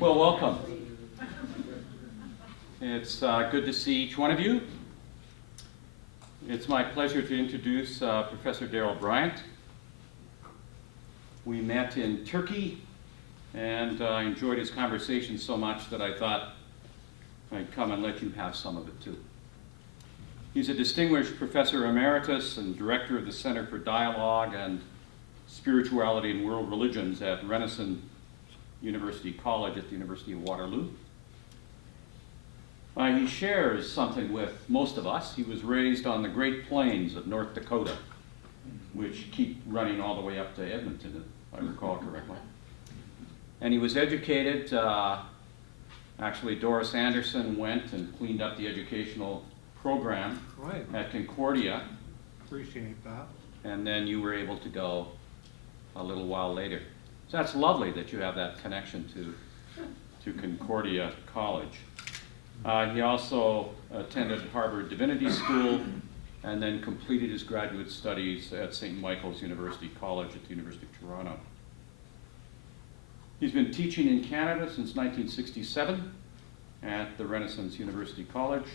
Well, welcome. It's good to see each one of you. It's my pleasure to introduce Professor Darrol Bryant. We met in Turkey, and I enjoyed his conversation so much that I thought I'd come and let you have some of it too. He's a distinguished professor emeritus and director of the Center for Dialogue and Spirituality and World Religions at Renison University College at the University of Waterloo. He shares something with most of us. He was raised on the Great Plains of North Dakota, which keep running all the way up to Edmonton, if I recall correctly. And he was educated, actually Doris Anderson went and cleaned up the educational program at Concordia. Appreciate that. And then you were able to go a little while later. So that's lovely that you have that connection to Concordia College. He also attended Harvard Divinity School and then completed his graduate studies at St. Michael's University College at the University of Toronto. He's been teaching in Canada since 1967 at the Renaissance University College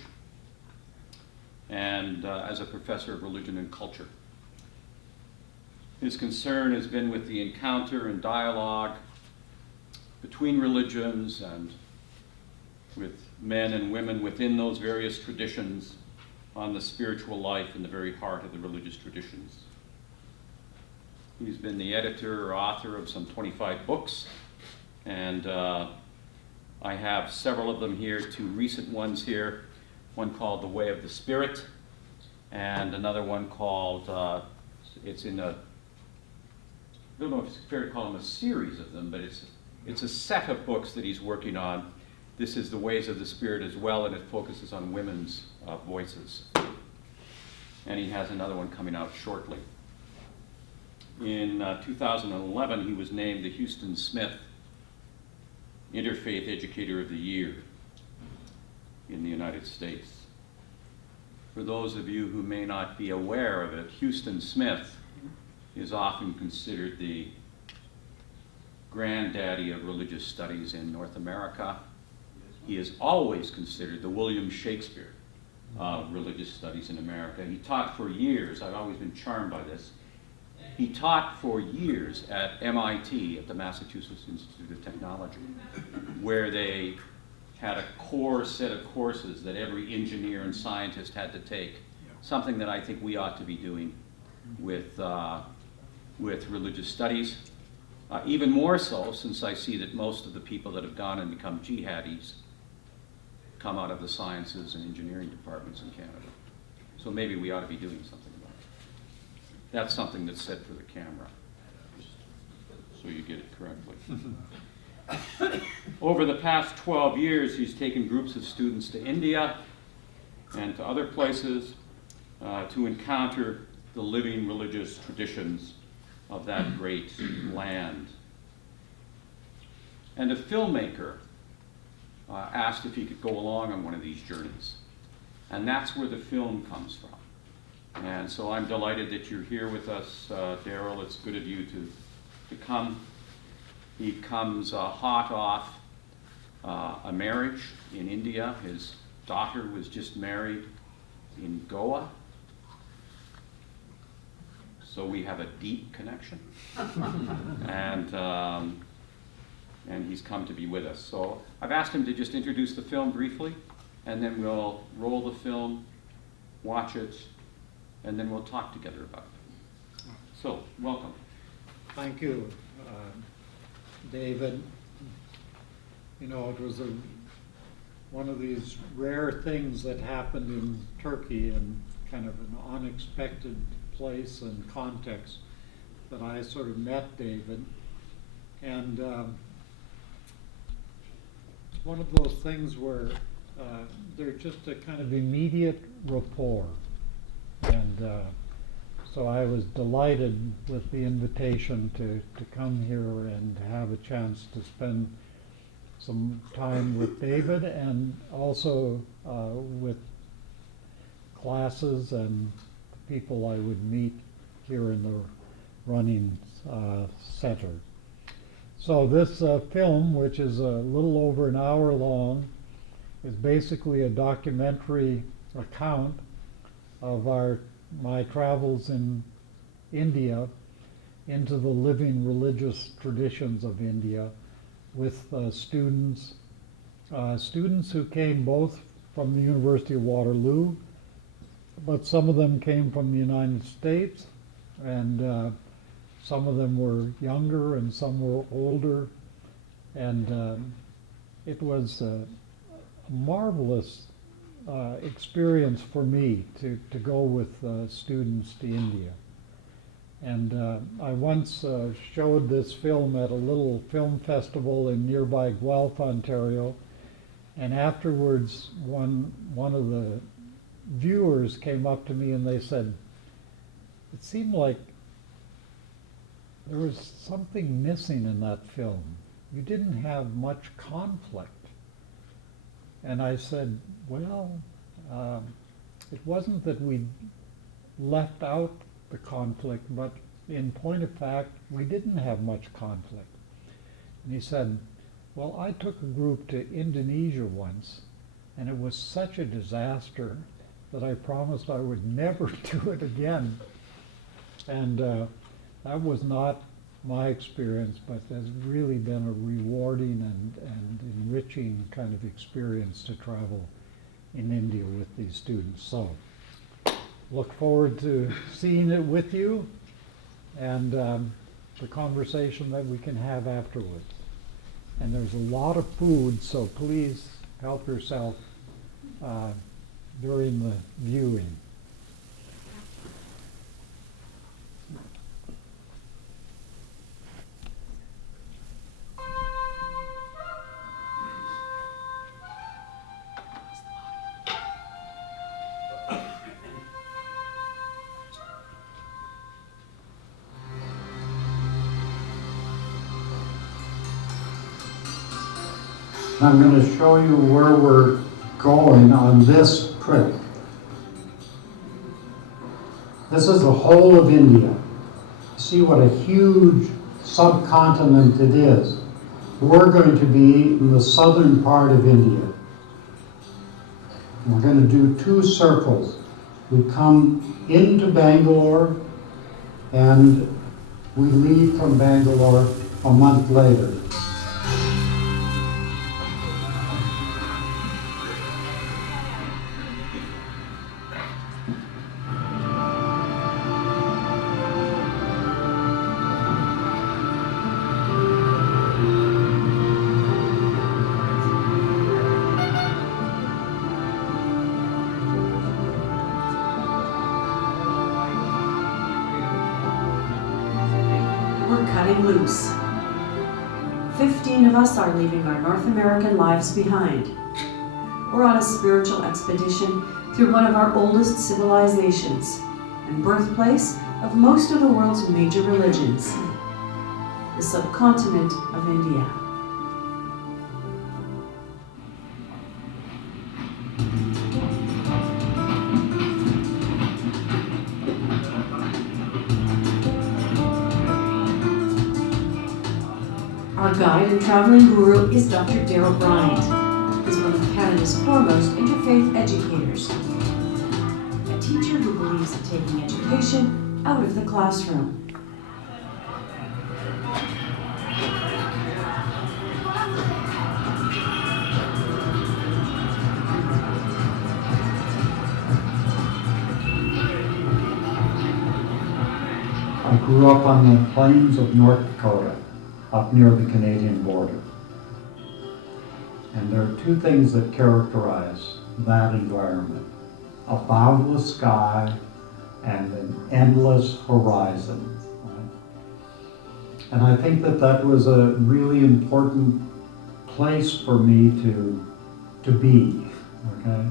and as a professor of religion and culture. His concern has been with the encounter and dialogue between religions and with men and women within those various traditions on the spiritual life in the very heart of the religious traditions. He's been the editor or author of some 25 books, and I have several of them here, two recent ones here, one called The Way of the Spirit, and another one called, it's in a, I don't know if it's fair to call them a series of them, but it's a set of books that he's working on. This is The Ways of the Spirit as well, and it focuses on women's voices. And he has another one coming out shortly. In 2011, he was named the Houston Smith Interfaith Educator of the Year in the United States. For those of you who may not be aware of it, Houston Smith is often considered the granddaddy of religious studies in North America. He is always considered the William Shakespeare of religious studies in America. He taught for years, I've always been charmed by this, he taught for years at MIT, at the Massachusetts Institute of Technology, where they had a core set of courses that every engineer and scientist had to take, something that I think we ought to be doing with religious studies. Even more so, since I see that most of the people that have gone and become jihadis come out of the sciences and engineering departments in Canada. So maybe we ought to be doing something about it. That's something that's said for the camera, so you get it correctly. Over the past 12 years, he's taken groups of students to India and to other places to encounter the living religious traditions of that great land. And a filmmaker asked if he could go along on one of these journeys. And that's where the film comes from. And so I'm delighted that you're here with us, Darrol. It's good of you to come. He comes hot off a marriage in India. His daughter was just married in Goa. So we have a deep connection. And he's come to be with us. So I've asked him to just introduce the film briefly, and then we'll roll the film, watch it, and then we'll talk together about it. So, welcome. Thank you, David. You know, it was one of these rare things that happened in Turkey in kind of an unexpected place and context that I sort of met David. And it's one of those things where there's just a kind of immediate rapport. And so I was delighted with the invitation to come here and have a chance to spend some time with David and also with classes and people I would meet here in the running center. So this film, which is a little over an hour long, is basically a documentary account of my travels in India into the living religious traditions of India with students who came both from the University of Waterloo, but some of them came from the United States, and some of them were younger and some were older, and it was a marvelous experience for me to go with students to India. And I once showed this film at a little film festival in nearby Guelph, Ontario, and afterwards one of the viewers came up to me and they said, it seemed like there was something missing in that film. You didn't have much conflict. And I said, well, it wasn't that we left out the conflict, but in point of fact, we didn't have much conflict. And he said, well, I took a group to Indonesia once, and it was such a disaster that I promised I would never do it again. And that was not my experience, but has really been a rewarding and enriching kind of experience to travel in India with these students. So look forward to seeing it with you and the conversation that we can have afterwards. And there's a lot of food, so please help yourself during the viewing. I'm going to show you where we're going on this trip. This is the whole of India. See what a huge subcontinent it is. We're going to be in the southern part of India. We're going to do 2 circles. We come into Bangalore and we leave from Bangalore a month later. We're cutting loose. 15 of us are leaving our North American lives behind. We're on a spiritual expedition through one of our oldest civilizations and birthplace of most of the world's major religions, the subcontinent of India. Our guide and traveling guru is Dr. Darrol Bryant. He's one of Canada's foremost interfaith educators. A teacher who believes in taking education out of the classroom. I grew up on the plains of North Dakota, up near the Canadian border. And there are 2 things that characterize that environment: a boundless sky and an endless horizon. Right? And I think that that was a really important place for me to be. Okay?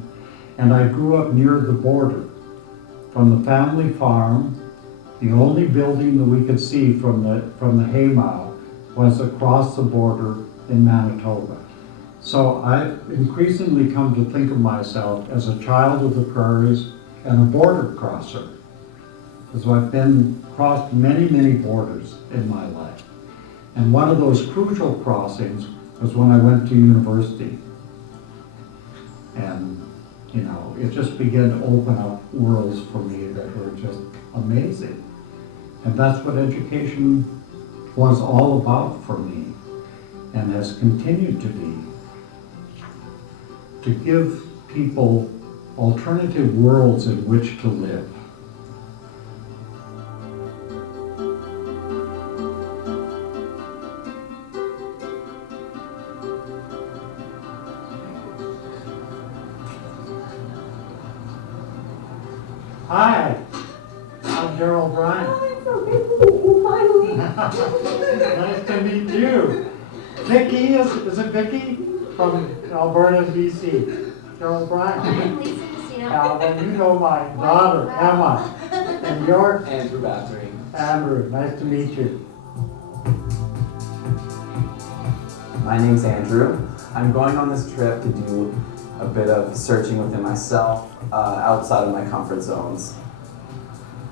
And I grew up near the border. From the family farm, the only building that we could see from the haymow was across the border in Manitoba. So I've increasingly come to think of myself as a child of the prairies and a border crosser. Because I've crossed many, many borders in my life. And one of those crucial crossings was when I went to university. And, you know, it just began to open up worlds for me that were just amazing. And that's what education was all about for me, and has continued to be. To give people alternative worlds in which to live. Hi, I'm Darrol Bryant. Finally. Nice to meet you. Vicky, is it Vicky? From Alberta, BC. Darrol Bryant. I'm Lisa Casino. Well, you know my daughter, Emma. And your? Andrew Battery. Andrew, nice to meet you. My name's Andrew. I'm going on this trip to do a bit of searching within myself, outside of my comfort zones.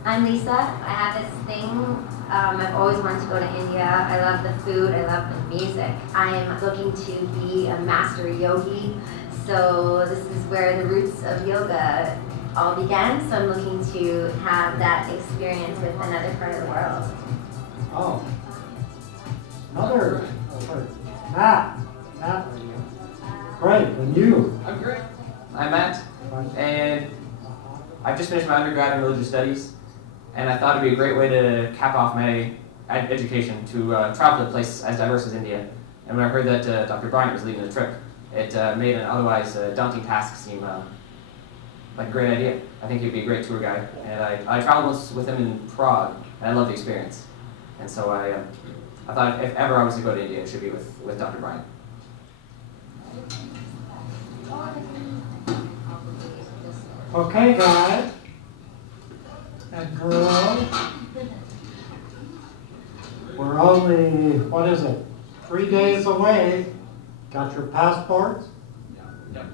I'm Lisa. I have this thing. I've always wanted to go to India. I love the food. I love the music. I'm looking to be a master yogi. So this is where the roots of yoga all began. So I'm looking to have that experience with another part of the world. Oh. Another, Matt. Great, and you? I'm great. I'm Matt, and I've just finished my undergrad in religious studies, and I thought it'd be a great way to cap off my education to travel to a place as diverse as India. And when I heard that Dr. Bryant was leading the trip, it made an otherwise daunting task seem like a great idea. I think he'd be a great tour guide. And I traveled once with him in Prague, and I loved the experience. And so I thought if ever I was to go to India, it should be with Dr. Bryant. Okay, guys. And girls. We're only, what is it, 3 days away. Got your passports? Yep.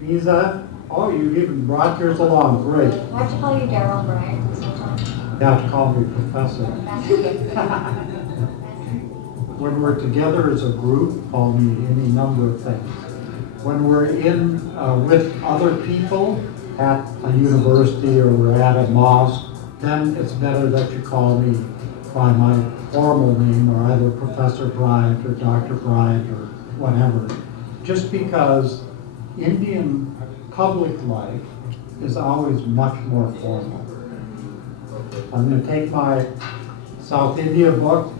Visa? Oh, you even brought yours along, great. Why'd you call you Darrol Bryant? You have to call me professor. When we're together as a group, call me any number of things. When we're in with other people at a university or we're at a mosque, then it's better that you call me by my formal name, or either Professor Bryant or Dr. Bryant or whatever. Just because Indian public life is always much more formal. I'm going to take my South India book,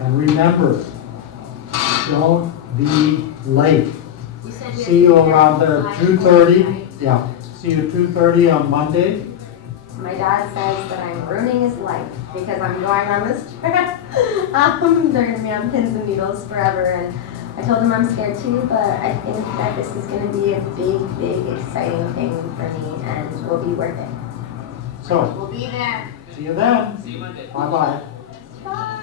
and remember, don't be late. See you around there at 2:30. Yeah, see you 2:30 on Monday. My dad says that I'm ruining his life because I'm going on this trip. They're going to be on pins and needles forever, and I told him I'm scared too, but I think that this is going to be a big, big, exciting thing for me, and will be worth it. So, We'll be there. see you then. See you Monday. Bye-bye. Bye.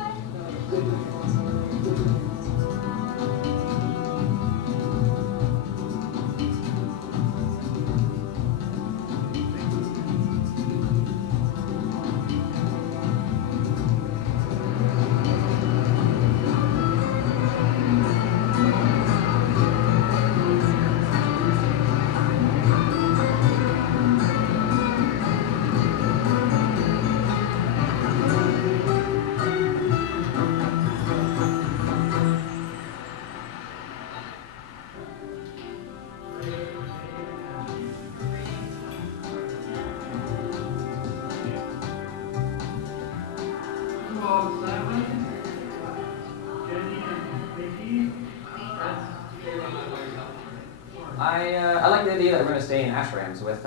I like the idea that we're going to stay in ashrams with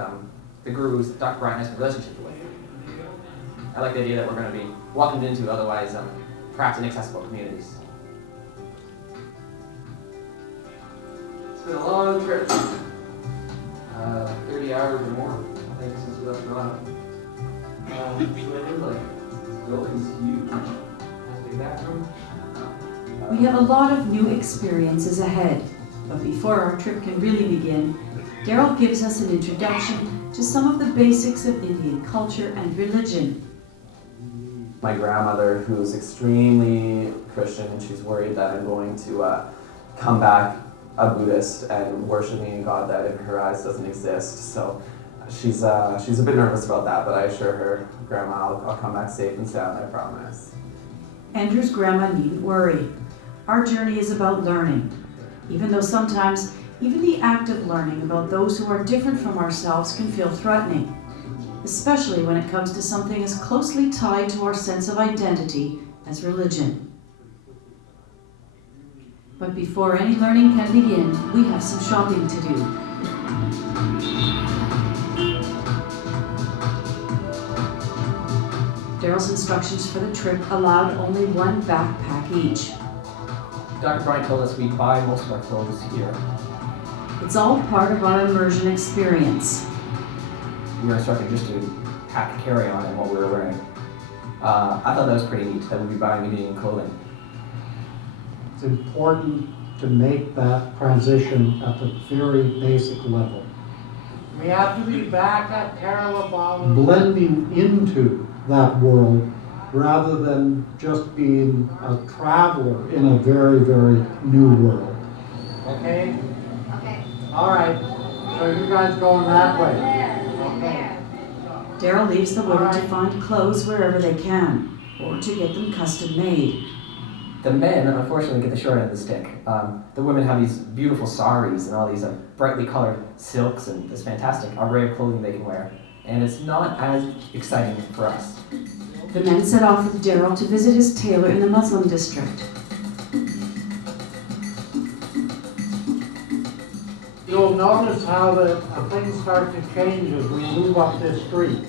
the gurus that Dr. Bryant has a relationship with. I like the idea that we're going to be welcomed into otherwise perhaps inaccessible communities. It's been a long trip. 30 hours or more, I think, since we left Toronto. So it is like, this building's huge. Has a big bathroom. We have a lot of new experiences ahead, but before our trip can really begin, Darrol gives us an introduction to some of the basics of Indian culture and religion. my grandmother, who's extremely Christian, and she's worried that I'm going to come back a Buddhist and worshiping a God that in her eyes doesn't exist. So she's a bit nervous about that, but I assure her, Grandma, I'll come back safe and sound, I promise. Andrew's grandma needn't worry. Our journey is about learning, even though sometimes even the act of learning about those who are different from ourselves can feel threatening, especially when it comes to something as closely tied to our sense of identity as religion. But before any learning can begin, we have some shopping to do. Darrol's instructions for the trip allowed only one backpack each. Dr. Bryant told us we'd buy most of our clothes here. It's all part of our immersion experience. We were instructed just to pack carry-on and what we were wearing. I thought that was pretty neat, that we'd be buying Indian clothing. It's important to make that transition at the very basic level. We have to be back at Carolabama. Blending into that world rather than just being a traveler in a very, very new world. Okay? Okay. All right. So you guys going that way? There. Darrol leaves the women to find clothes wherever they can, or to get them custom made. The men, unfortunately, get the short end of the stick. The women have these beautiful saris and all these brightly colored silks and this fantastic array of clothing they can wear. And it's not as exciting for us. The men set off with Darrol to visit his tailor in the Muslim district. You'll notice how the things start to change as we move up this street.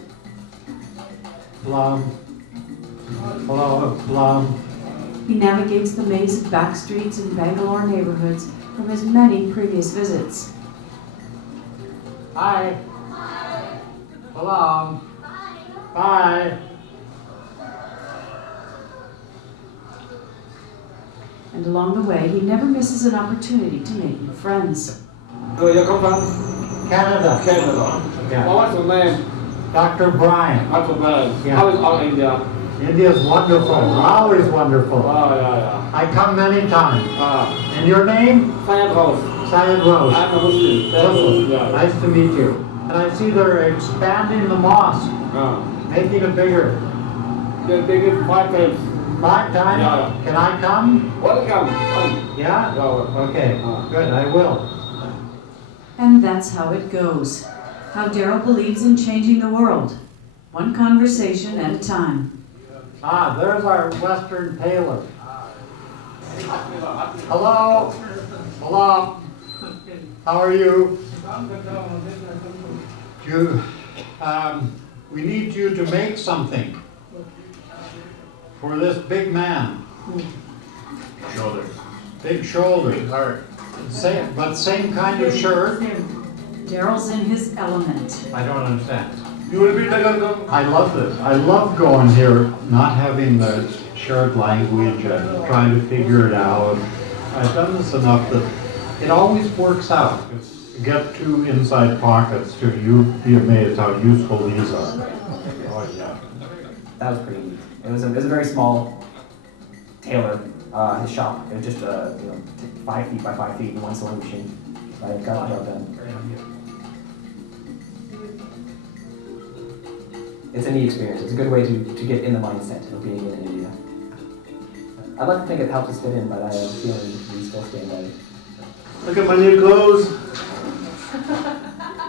Plum. Hello, Plum. He navigates the maze of back streets and Bangalore neighborhoods from his many previous visits. Hi. Hello. Bye. And along the way, he never misses an opportunity to make new friends. Where you come from? Canada. Canada. Yeah. What's your name? Dr. Bryant. Dr. Bryant. Yeah. How is all India? India's wonderful. Always wonderful. Oh, yeah. I come many times. Ah, And your name? Sayed House. Syed Rose. I'm a Muslim. Muslim. Yeah. Nice to meet you. And I see they're expanding the mosque, Ah. making it bigger. They take it 5 times. 5 times? Yeah. Can I come? Welcome. Yeah? Yeah. Okay, good, I will. And that's how it goes. How Darrol believes in changing the world, one conversation at a time. Ah, there's our Western tailor. Hello? Hello? How are you? We need you to make something for this big man. Shoulders. Big shoulders. Heart. Same kind of shirt. Darrol's in his element. I don't understand. You will be taken to. I love this. I love going here, not having the shared language and trying to figure it out. I've done this enough that it always works out. You get 2 inside pockets to you be amazed how useful these are. Oh yeah. That was pretty neat. It was a very small tailor, his shop. It was just 5 feet by 5 feet in one sewing machine. I got the job done. It's a neat experience. It's a good way to get in the mindset of being in India. I'd like to think it helped us fit in, but I have a feeling we still stand out. Look at my new clothes.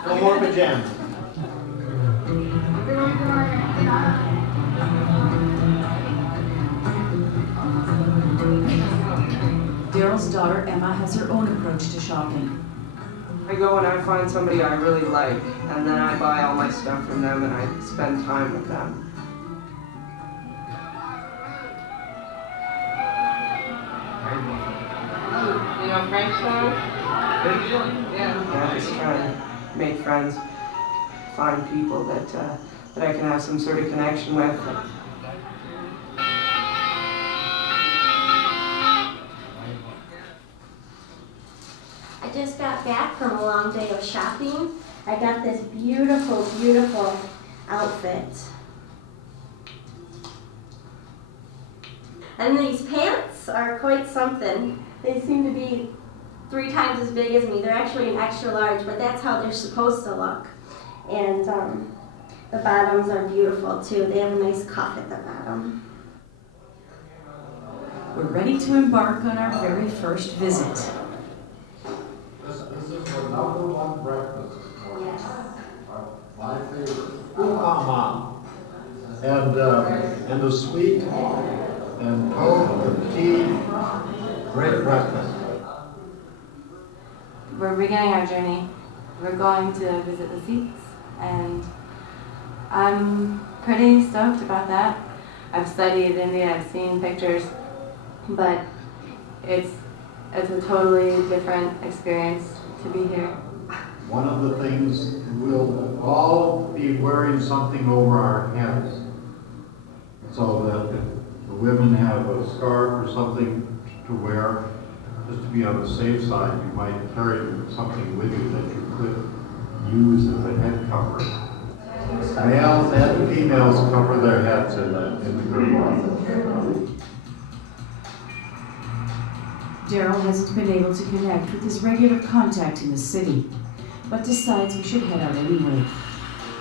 No more pajamas. Darrol's daughter Emma has her own approach to shopping. I go and I find somebody I really like, and then I buy all my stuff from them and I spend time with them. You know French songs? Yeah, just trying to make friends, find people that I can have some sort of connection with. I just got back from a long day of shopping. I got this beautiful, beautiful outfit. And these pants are quite something. They seem to be 3 times as big as me. They're actually an extra large, but that's how they're supposed to look. And the bottoms are beautiful too. They have a nice cuff at the bottom. We're ready to embark on our very first visit. This is the number one breakfast. Yes. My favorite. Mama. And the sweet and coke and tea. Great breakfast. We're beginning our journey. We're going to visit the Sikhs, and I'm pretty stoked about that. I've studied India, I've seen pictures, but it's a totally different experience to be here. One of the things, we'll all be wearing something over our heads, so that the women have a scarf or something to wear, just to be on the safe side. You might carry something with you that you could use as a head cover. Males and females cover their heads in the group. Darrol hasn't been able to connect with his regular contact in the city, but decides we should head out anyway.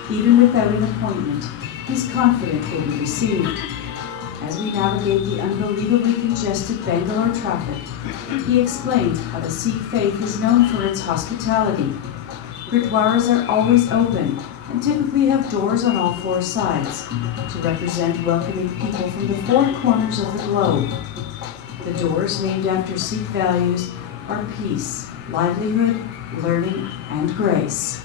Even without an appointment, he's confident we'll be received. As we navigate the unbelievably congested Bangalore traffic, he explains how the Sikh faith is known for its hospitality. Gurdwaras are always open and typically have doors on all 4 sides to represent welcoming people from the 4 corners of the globe. The doors, named after Sikh values, are peace, livelihood, learning, and grace.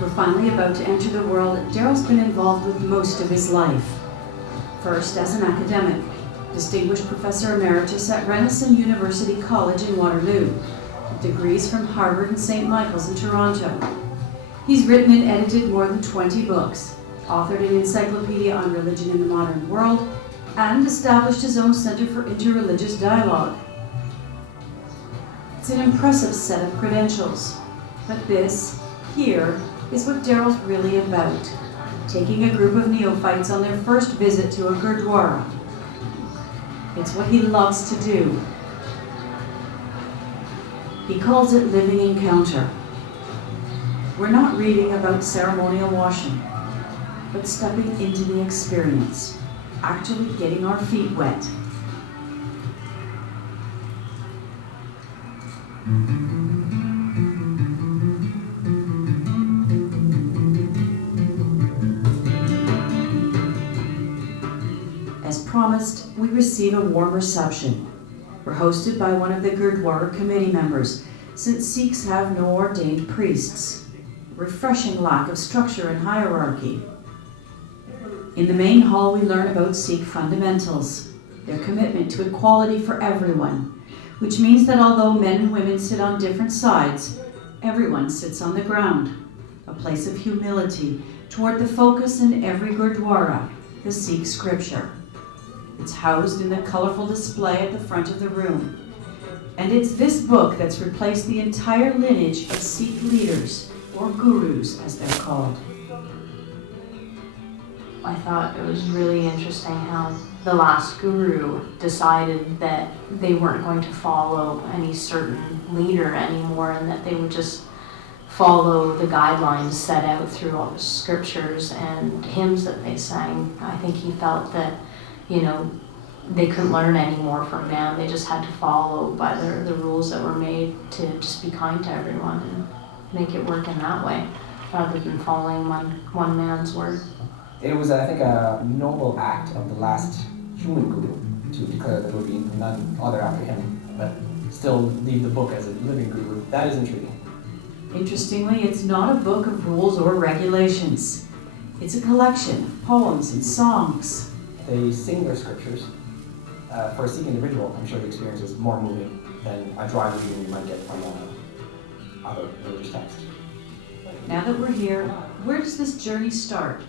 We're finally about to enter the world that Darrol's been involved with most of his life. First, as an academic, distinguished professor emeritus at Renison University College in Waterloo, with degrees from Harvard and St. Michael's in Toronto. He's written and edited more than 20 books, authored an encyclopedia on religion in the modern world, and established his own Center for Interreligious Dialogue. It's an impressive set of credentials, but this, here, is what Darrol's really about, taking a group of neophytes on their first visit to a Gurdwara. It's what he loves to do. He calls it living encounter. We're not reading about ceremonial washing, but stepping into the experience, actually getting our feet wet. As promised, we receive a warm reception. We're hosted by one of the Gurdwara committee members, since Sikhs have no ordained priests. Refreshing lack of structure and hierarchy. In the main hall, we learn about Sikh fundamentals, their commitment to equality for everyone, which means that although men and women sit on different sides, everyone sits on the ground, a place of humility toward the focus in every Gurdwara, the Sikh scripture. It's housed in a colorful display at the front of the room. And it's this book that's replaced the entire lineage of Sikh leaders, or gurus as they're called. I thought it was really interesting how the last guru decided that they weren't going to follow any certain leader anymore, and that they would just follow the guidelines set out through all the scriptures and hymns that they sang. I think he felt that, they couldn't learn anymore from man. They just had to follow by the rules that were made to just be kind to everyone and make it work in that way, rather than following one man's word. It was, I think, a noble act of the last human guru to declare that there would be none other after him, but still leave the book as a living guru. That is intriguing. Interestingly, it's not a book of rules or regulations. It's a collection of poems and songs. They sing their scriptures. For a Sikh individual, I'm sure the experience is more moving than a dry reading you might get from other religious texts. Now that we're here, where does this journey start?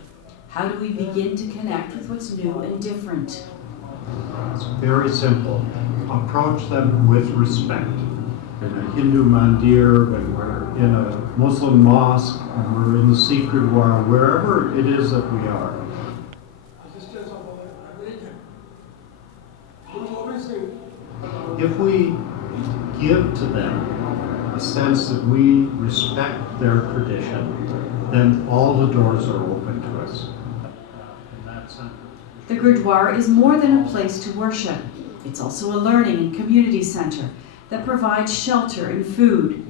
How do we begin to connect with what's new and different? It's very simple. Approach them with respect. In a Hindu mandir, when we're in a Muslim mosque, when we're in the Sikh Gurdwara, wherever it is that we are. If we give to them a sense that we respect their tradition, then all the doors are open to us. In that sense. The Gurdwara is more than a place to worship. It's also a learning and community center that provides shelter and food.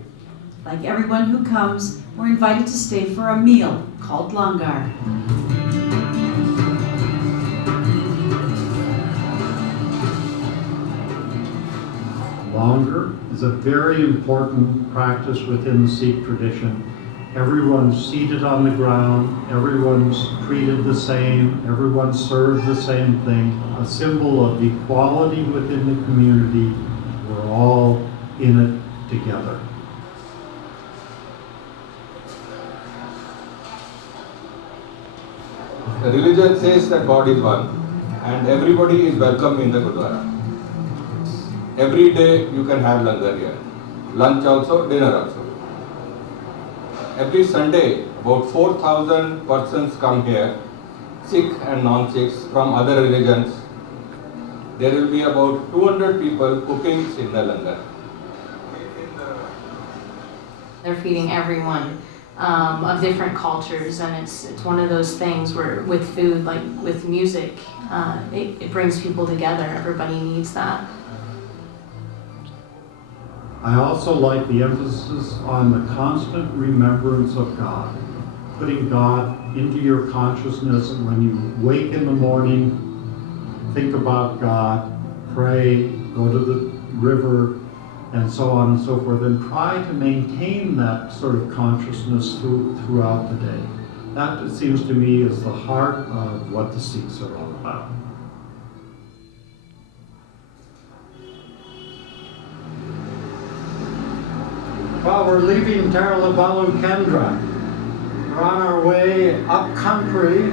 Like everyone who comes, we're invited to stay for a meal called langar. Langar is a very important practice within the Sikh tradition. Everyone's seated on the ground, everyone's treated the same, everyone's served the same thing, a symbol of equality within the community. We're all in it together. The religion says that God is one and everybody is welcome in the Gurdwara. Every day you can have langar here. Lunch also, dinner also. Every Sunday, about 4,000 persons come here, Sikh and non-Sikhs from other religions. There will be about 200 people cooking in the langar. They're feeding everyone of different cultures, and it's one of those things where with food, like with music, it brings people together. Everybody needs that. I also like the emphasis on the constant remembrance of God, putting God into your consciousness, and when you wake in the morning, think about God, pray, go to the river, and so on and so forth, and try to maintain that sort of consciousness throughout the day. That, it seems to me, is the heart of what the Sikhs are all about. Well, we're leaving Darrol Kendra. We're on our way up country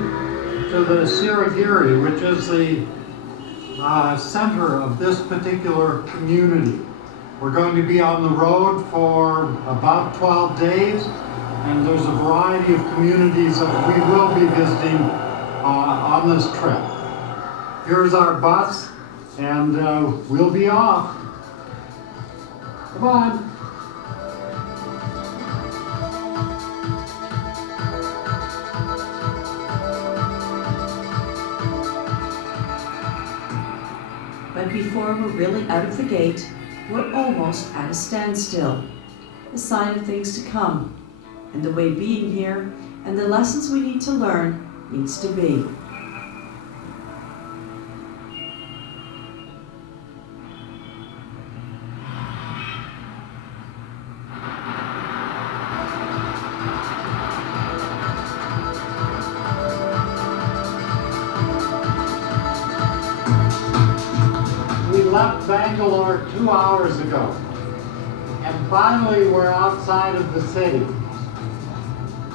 to the Siragiri, which is the center of this particular community. We're going to be on the road for about 12 days, and there's a variety of communities that we will be visiting on this trip. Here's our bus, and we'll be off. Come on. But before we're really out of the gate, we're almost at a standstill, a sign of things to come, and the way being here and the lessons we need to learn needs to be. We left Bangalore 2 hours ago, and finally we're outside of the city.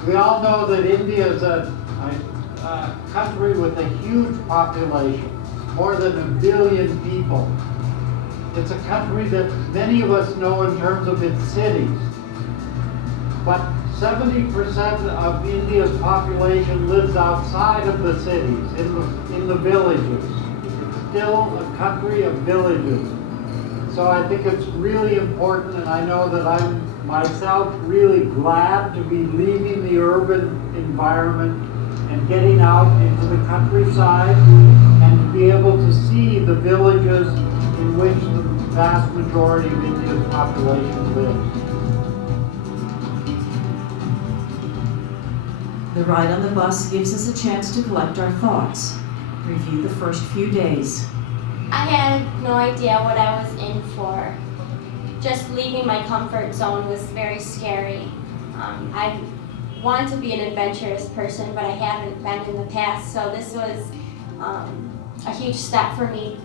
We all know that India is a country with a huge population, more than 1 billion people. It's a country that many of us know in terms of its cities, but 70% of India's population lives outside of the cities, in the villages. Still a country of villages. So I think it's really important, and I know that I'm myself really glad to be leaving the urban environment and getting out into the countryside and to be able to see the villages in which the vast majority of India's population lives. The ride on the bus gives us a chance to collect our thoughts, review the first few days. I had no idea what I was in for. Just leaving my comfort zone was very scary. I want to be an adventurous person, but I haven't been in the past, so this was a huge step for me.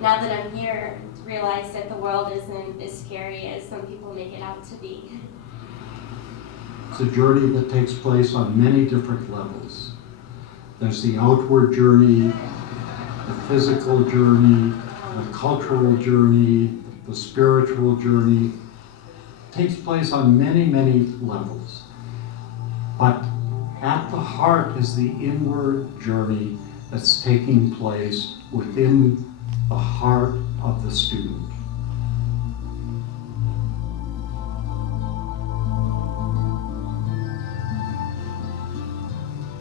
Now that I'm here, realize that the world isn't as scary as some people make it out to be. It's a journey that takes place on many different levels. There's the outward journey, the physical journey, the cultural journey, the spiritual journey. It takes place on many, many levels. But at the heart is the inward journey that's taking place within the heart of the student.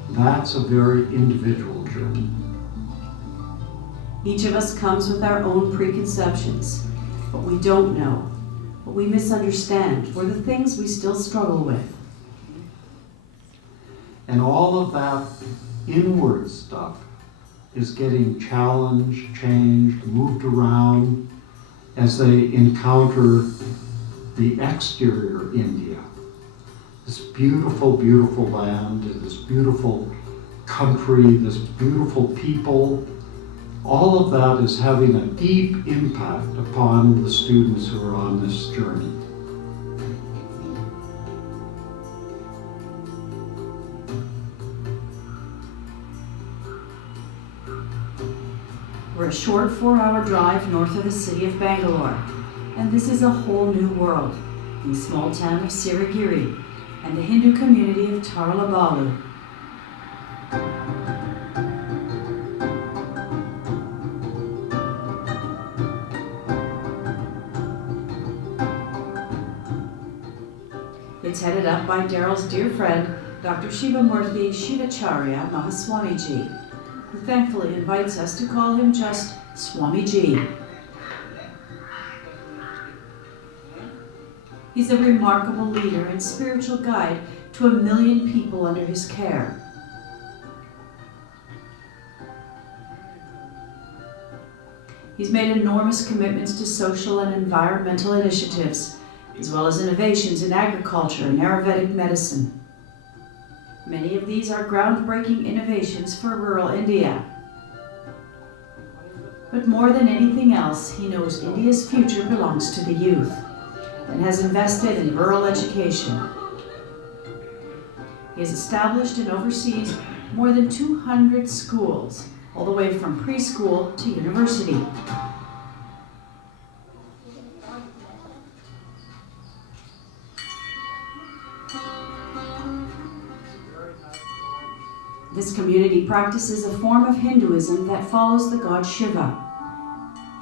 That's a very individual journey. Each of us comes with our own preconceptions, what we don't know, what we misunderstand, or the things we still struggle with. And all of that inward stuff is getting challenged, changed, moved around as they encounter the exterior India. This beautiful, beautiful land, this beautiful country, this beautiful people. All of that is having a deep impact upon the students who are on this journey. We're a short 4-hour drive north of the city of Bangalore, and this is a whole new world in the small town of Sirigiri and the Hindu community of Darrol. It's headed up by Darrol's dear friend, Dr. Shivamurthy Shivacharya Mahaswamiji, who thankfully invites us to call him just Swamiji. He's a remarkable leader and spiritual guide to 1 million people under his care. He's made enormous commitments to social and environmental initiatives, as well as innovations in agriculture and Ayurvedic medicine. Many of these are groundbreaking innovations for rural India. But more than anything else, he knows India's future belongs to the youth and has invested in rural education. He has established and oversees more than 200 schools, all the way from preschool to university. This community practices a form of Hinduism that follows the god Shiva.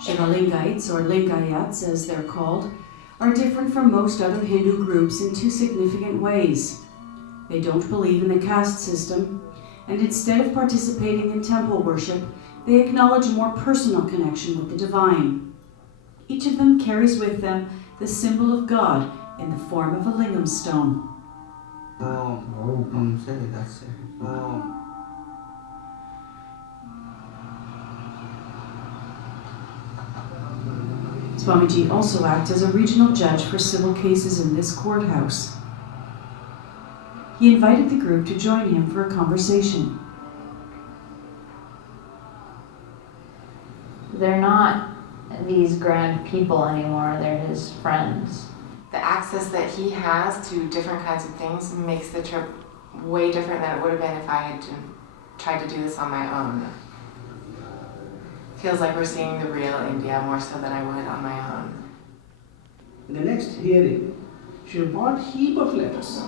Shivalingaites, or Lingayats as they're called, are different from most other Hindu groups in 2 significant ways. They don't believe in the caste system, and instead of participating in temple worship, they acknowledge a more personal connection with the divine. Each of them carries with them the symbol of God in the form of a lingam stone. Swamiji also acts as a regional judge for civil cases in this courthouse. He invited the group to join him for a conversation. They're not these grand people anymore, they're his friends. The access that he has to different kinds of things makes the trip way different than it would have been if I had tried to do this on my own. Feels like we're seeing the real India more so than I would on my own. In the next hearing, she bought heap of letters.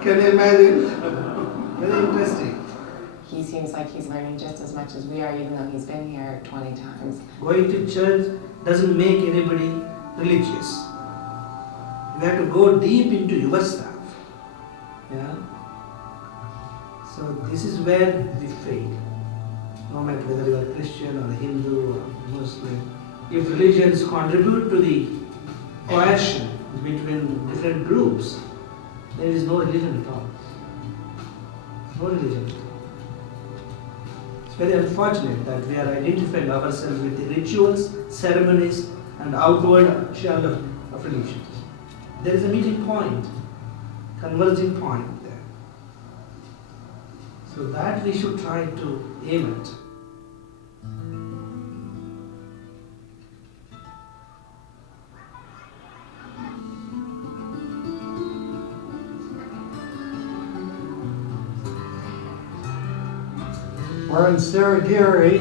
Can you imagine? Very interesting. He seems like he's learning just as much as we are, even though he's been here 20 times. Going to church doesn't make anybody religious. You have to go deep into yourself. Yeah? So this is where we fail. No matter whether you are Christian or Hindu or Muslim. If religions contribute to the coercion between different groups, there is no religion at all. No religion at all. It's very unfortunate that we are identifying ourselves with the rituals, ceremonies, and outward shell of religion. There is a meeting point, converging point there. So that we should try to aim at. We're in Siragiri,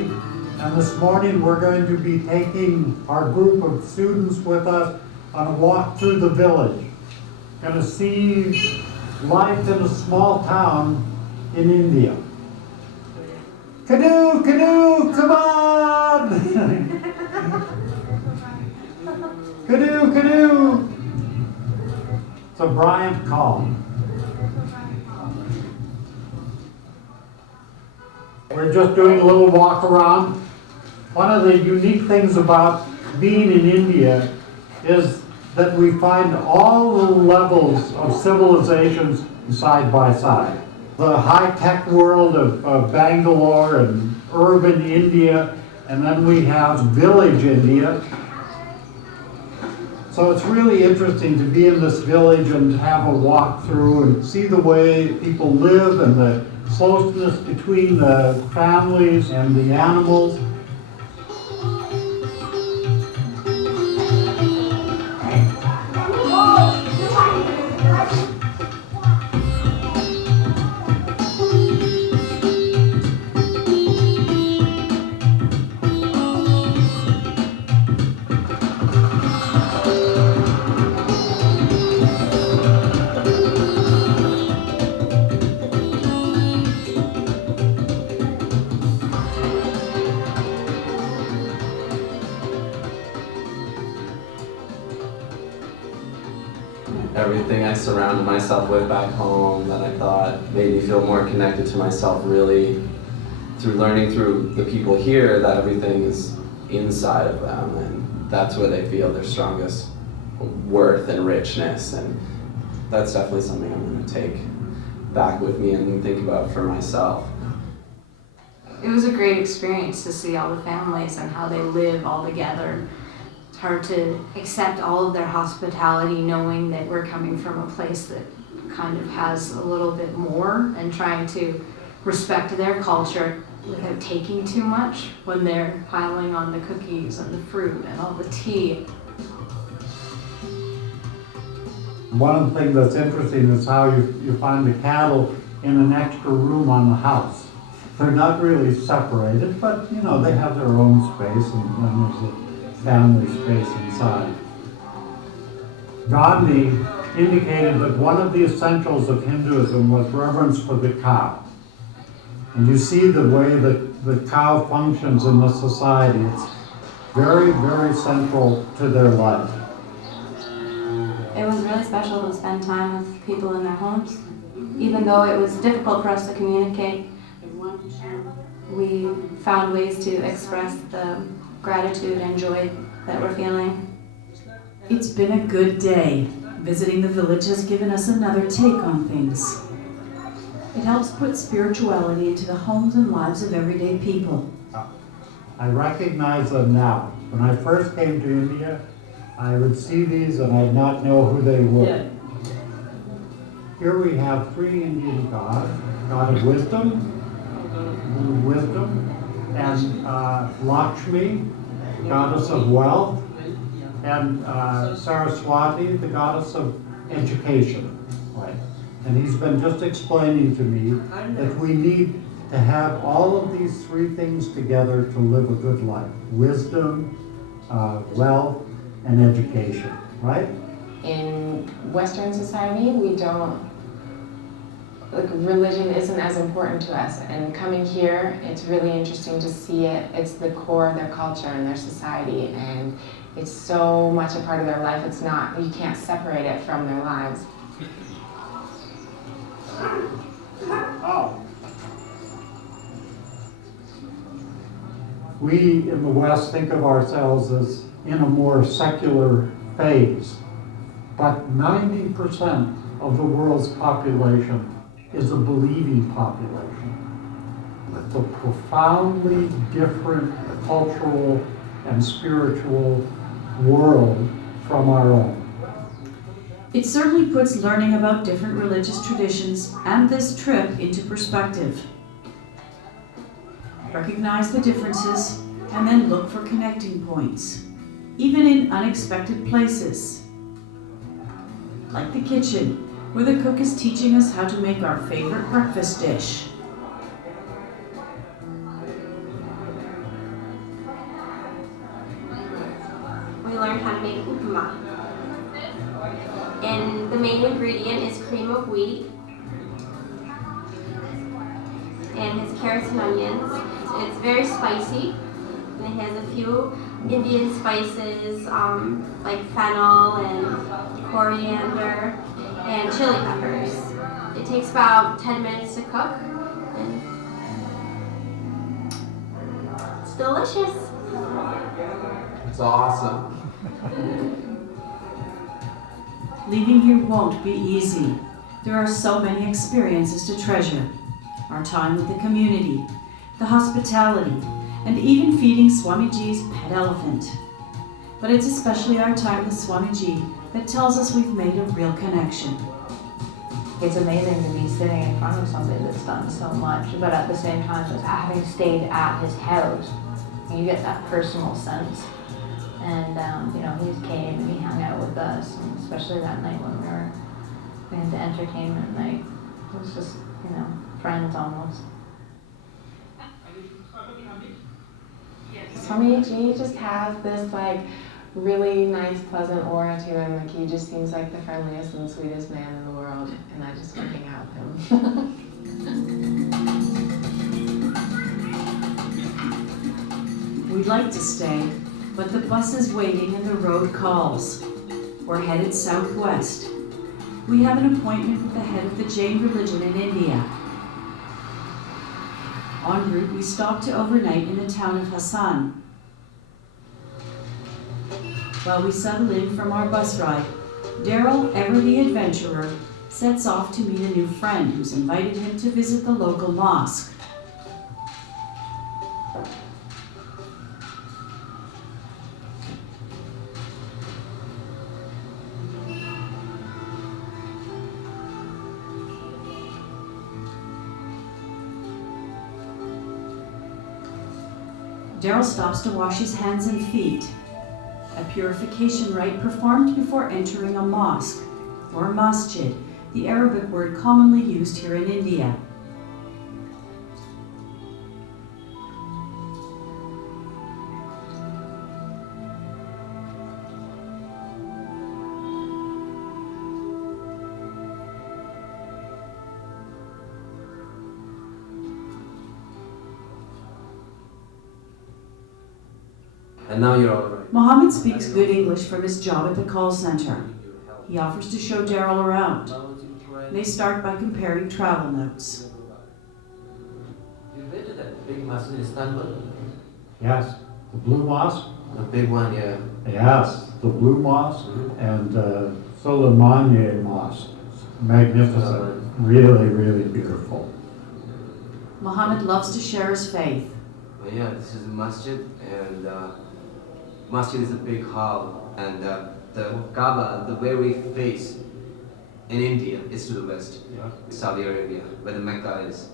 and this morning we're going to be taking our group of students with us on a walk through the village. Going to see life in a small town in India. Canoe, canoe, come on! Canoe, canoe! It's a Bryant call. We're just doing a little walk around. One of the unique things about being in India is that we find all the levels of civilizations side by side. The high-tech world of Bangalore and urban India, and then we have village India. So it's really interesting to be in this village and have a walk through and see the way people live and the closeness between the families and the animals. Everything I surrounded myself with back home that I thought made me feel more connected to myself, really through learning through the people here that everything is inside of them, and that's where they feel their strongest worth and richness, and that's definitely something I'm going to take back with me and think about for myself. It was a great experience to see all the families and how they live all together. It's hard to accept all of their hospitality knowing that we're coming from a place that kind of has a little bit more, and trying to respect their culture without taking too much when they're piling on the cookies and the fruit and all the tea. One of the things that's interesting is how you find the cattle in an extra room on the house. They're not really separated, but you know, they have their own space, and then there's a family space inside. Gandhi indicated that one of the essentials of Hinduism was reverence for the cow. And you see the way that the cow functions in the society. It's very, very central to their life. It was really special to spend time with people in their homes. Even though it was difficult for us to communicate, we found ways to express the gratitude and joy that we're feeling. It's been a good day. Visiting the village has given us another take on things. It helps put spirituality into the homes and lives of everyday people. I recognize them now. When I first came to India, I would see these and I'd not know who they were. Yeah. Here we have three Indian gods: God of wisdom, and Lakshmi, goddess of wealth, and Saraswati, the goddess of education. Right. And he's been just explaining to me that we need to have all of these three things together to live a good life: wisdom, wealth, and education, right? In Western society, we don't, religion isn't as important to us. And coming here, it's really interesting to see it. It's the core of their culture and their society, and it's so much a part of their life. It's not, you can't separate it from their lives. Oh. We in the West think of ourselves as in a more secular phase, but 90% of the world's population is a believing population with a profoundly different cultural and spiritual world from our own. It certainly puts learning about different religious traditions and this trip into perspective. Recognize the differences and then look for connecting points, even in unexpected places. Like the kitchen, where the cook is teaching us how to make our favorite breakfast dish. main ingredient is cream of wheat and his carrots and onions. It's very spicy, and it has a few Indian spices like fennel and coriander and chili peppers. It takes about 10 minutes to cook, and it's delicious. It's awesome. Leaving here won't be easy. There are so many experiences to treasure. Our time with the community, the hospitality, and even feeding Swamiji's pet elephant. But it's especially our time with Swamiji that tells us we've made a real connection. It's amazing to be sitting in front of somebody that's done so much, but at the same time, just having stayed at his house, you get that personal sense. And you know, he came and he hung out with us, and especially that night when we had the entertainment night. It was just, you know, friends almost. Swamiji just has this like really nice, pleasant aura to him. Like he just seems like the friendliest and sweetest man in the world, and I just want to hang out with him. We'd like to stay, but the bus is waiting and the road calls. We're headed southwest. We have an appointment with the head of the Jain religion in India. En route, we stop to overnight in the town of Hassan. While we settle in from our bus ride, Darrol, ever the adventurer, sets off to meet a new friend who's invited him to visit the local mosque. Darrol stops to wash his hands and feet, a purification rite performed before entering a mosque, or masjid, the Arabic word commonly used here in India. And now you're all right. Mohammed speaks good English from his job at the call center. He offers to show Darrol around. They start by comparing travel notes. You've been to that big mosque in Istanbul? Yes, the Blue Mosque? The big one, yeah. Yes, the Blue Mosque and Soleimani Mosque. Magnificent, really, really beautiful. Mohammed loves to share his faith. Well, yeah, this is a masjid, and masjid is a big hall, and the Kaaba, the way we face in India, is to the west, Saudi Arabia, where the Mecca is.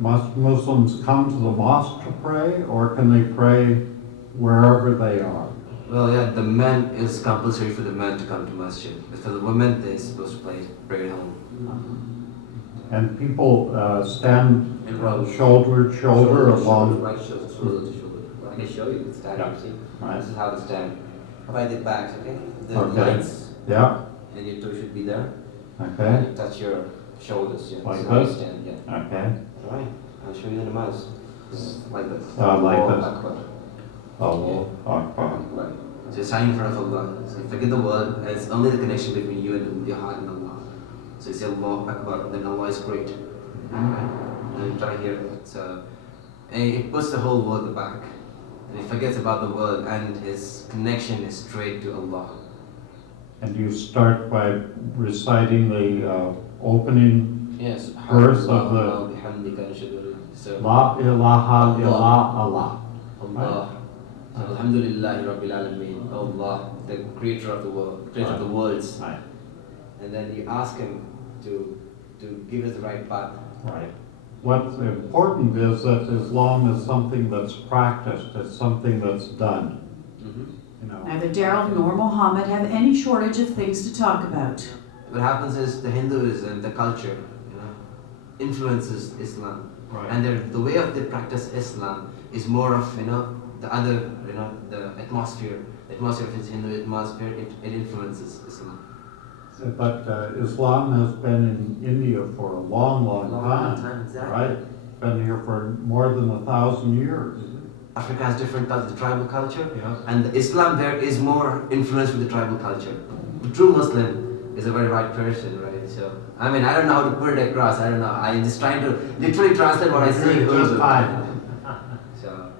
Must Muslims come to the mosque to pray, or can they pray wherever they are? Well, yeah, the men is compulsory for the men to come to masjid, but for the women, they're supposed to pray at home. And people stand shoulder to shoulder along. Right shoulder to shoulder. I can show you. Stand up, see? Right. This is how to stand. By the backs, okay? The Okay. legs. Yeah. And your toe should be there. Okay. And you touch your shoulders. Yeah. Like this is how you this? stand, yeah. Okay. Right. I'll show you the mouse. Like this. Like Allahu this. Akbar. Allahu Akbar. Right. So you're standing in front of Allah. So you forget the world, and it's only the connection between you and your heart and Allah. So you say Allahu Akbar, then Allah is great. Right? And you try here. So, and he puts the whole world back. And he forgets about the world, and his connection is straight to Allah. And you start by reciting the opening Yes. verse of the La ilaha illa Allah. Allah. So, Alhamdulillah Rabbil Alameen. Allah, the creator of the world, creator of the worlds. Right. And then you ask him to give us the right path. Right. What's important is that Islam is something that's practiced, it's something that's done. You know. Neither Darrol nor Mohammed have any shortage of things to talk about. What happens is the Hinduism, the culture, influences Islam. Right. And the way of they practice Islam is more of, the other, the atmosphere. The atmosphere of his Hindu atmosphere, it influences Islam. But Islam has been in India for a long, long time, exactly. right? Been here for more than 1,000 years. Africa has different culture, the tribal culture, Yes. and the Islam there is more influenced with the tribal culture. The true Muslim is a very right person, right? So, I mean, I don't know how to put it across, I don't know. I'm just trying to literally translate what I see in Just Urdu. fine. So,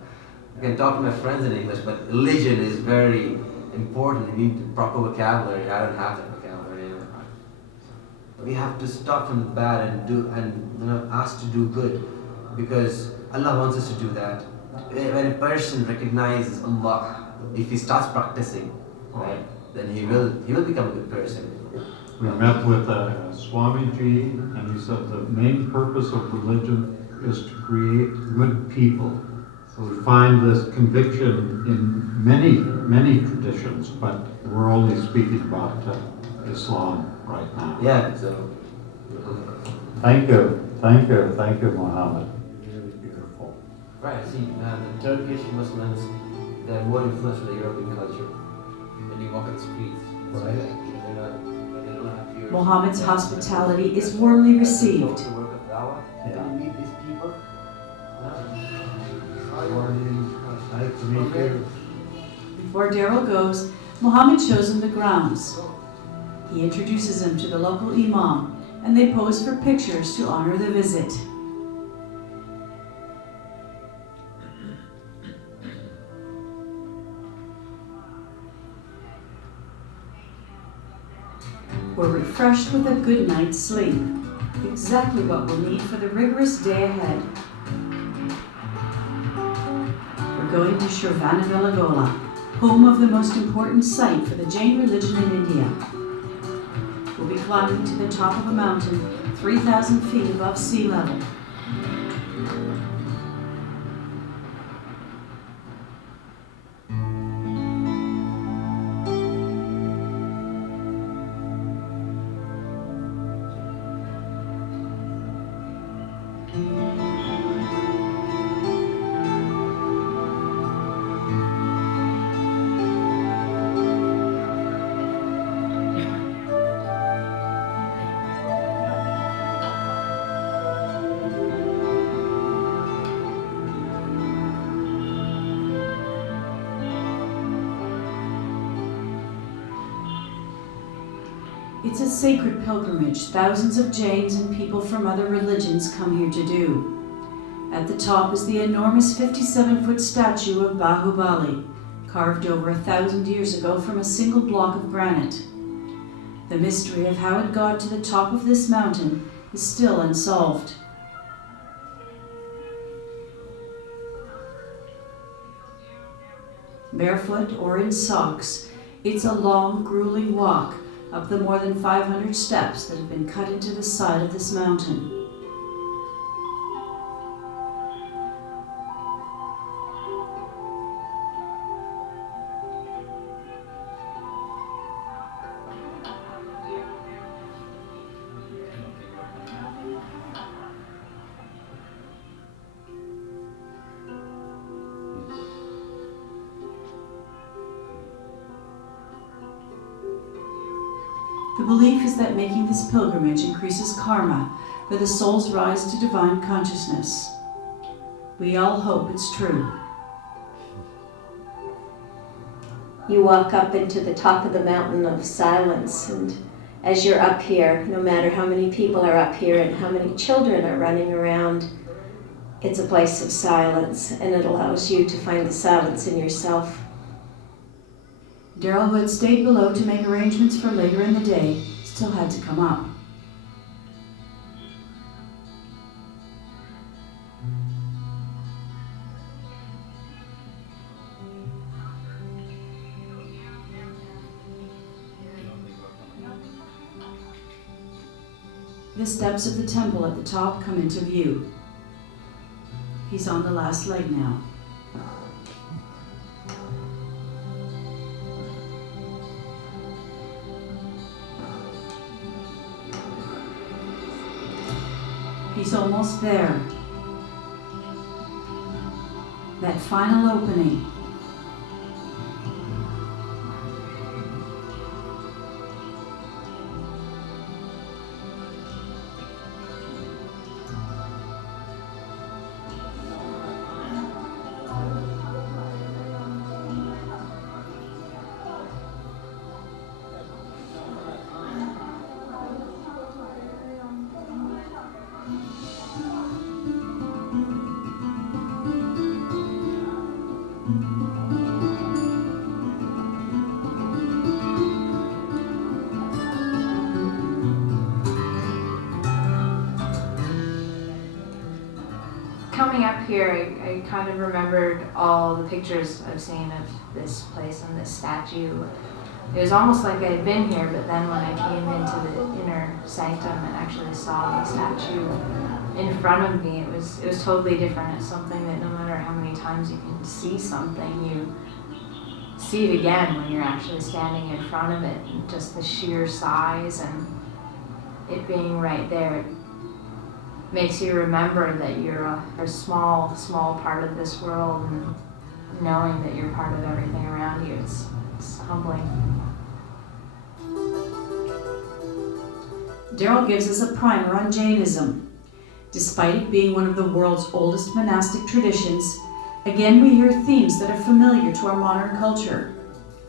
I can talk to my friends in English, but religion is very important. You need proper vocabulary. I don't have that vocabulary. You know. We have to stop from the bad and ask to do good, because Allah wants us to do that. When a person recognizes Allah, if he starts practicing, right, then he will become a good person. We met with Swamiji, and he said the main purpose of religion is to create good people. So we find this conviction in many, many traditions, but we're only speaking about Islam right now. Yeah, so. Thank you, Muhammad. Really beautiful. Right, see, the Turkish Muslims, they're more influenced with the European culture. When you walk on the streets, it's Right. they don't have fear. Muhammad's hospitality is warmly received. The work of dawah, Yeah. when you meet these people, Nice to meet you. Before Darrol goes, Muhammad shows him the grounds. He introduces him to the local imam, and they pose for pictures to honor the visit. We're refreshed with a good night's sleep, exactly what we'll need for the rigorous day ahead. We're going to Shravanabelagola, home of the most important site for the Jain religion in India. We'll be climbing to the top of a mountain 3,000 feet above sea level. It's a sacred pilgrimage thousands of Jains and people from other religions come here to do. At the top is the enormous 57-foot statue of Bahubali, carved over 1,000 years ago from a single block of granite. The mystery of how it got to the top of this mountain is still unsolved. Barefoot or in socks, it's a long, grueling walk up the more than 500 steps that have been cut into the side of this mountain. The belief is that making this pilgrimage increases karma, where the souls rise to divine consciousness. We all hope it's true. You walk up into the top of the mountain of silence, and as you're up here, no matter how many people are up here and how many children are running around, it's a place of silence, and it allows you to find the silence in yourself. Darrol, who had stayed below to make arrangements for later in the day, still had to come up. The steps of the temple at the top come into view. He's on the last leg now. He's almost there. That final opening. coming up here, I kind of remembered all the pictures I've seen of this place and this statue. It was almost like I had been here, but then when I came into the inner sanctum and actually saw the statue in front of me, it was totally different. It's something that no matter how many times you can see something, you see it again when you're actually standing in front of it. And just the sheer size and it being right there makes you remember that you're a small part of this world, and knowing that you're part of everything around you, it's humbling. Darrol gives us a primer on Jainism. Despite it being one of the world's oldest monastic traditions, again we hear themes that are familiar to our modern culture,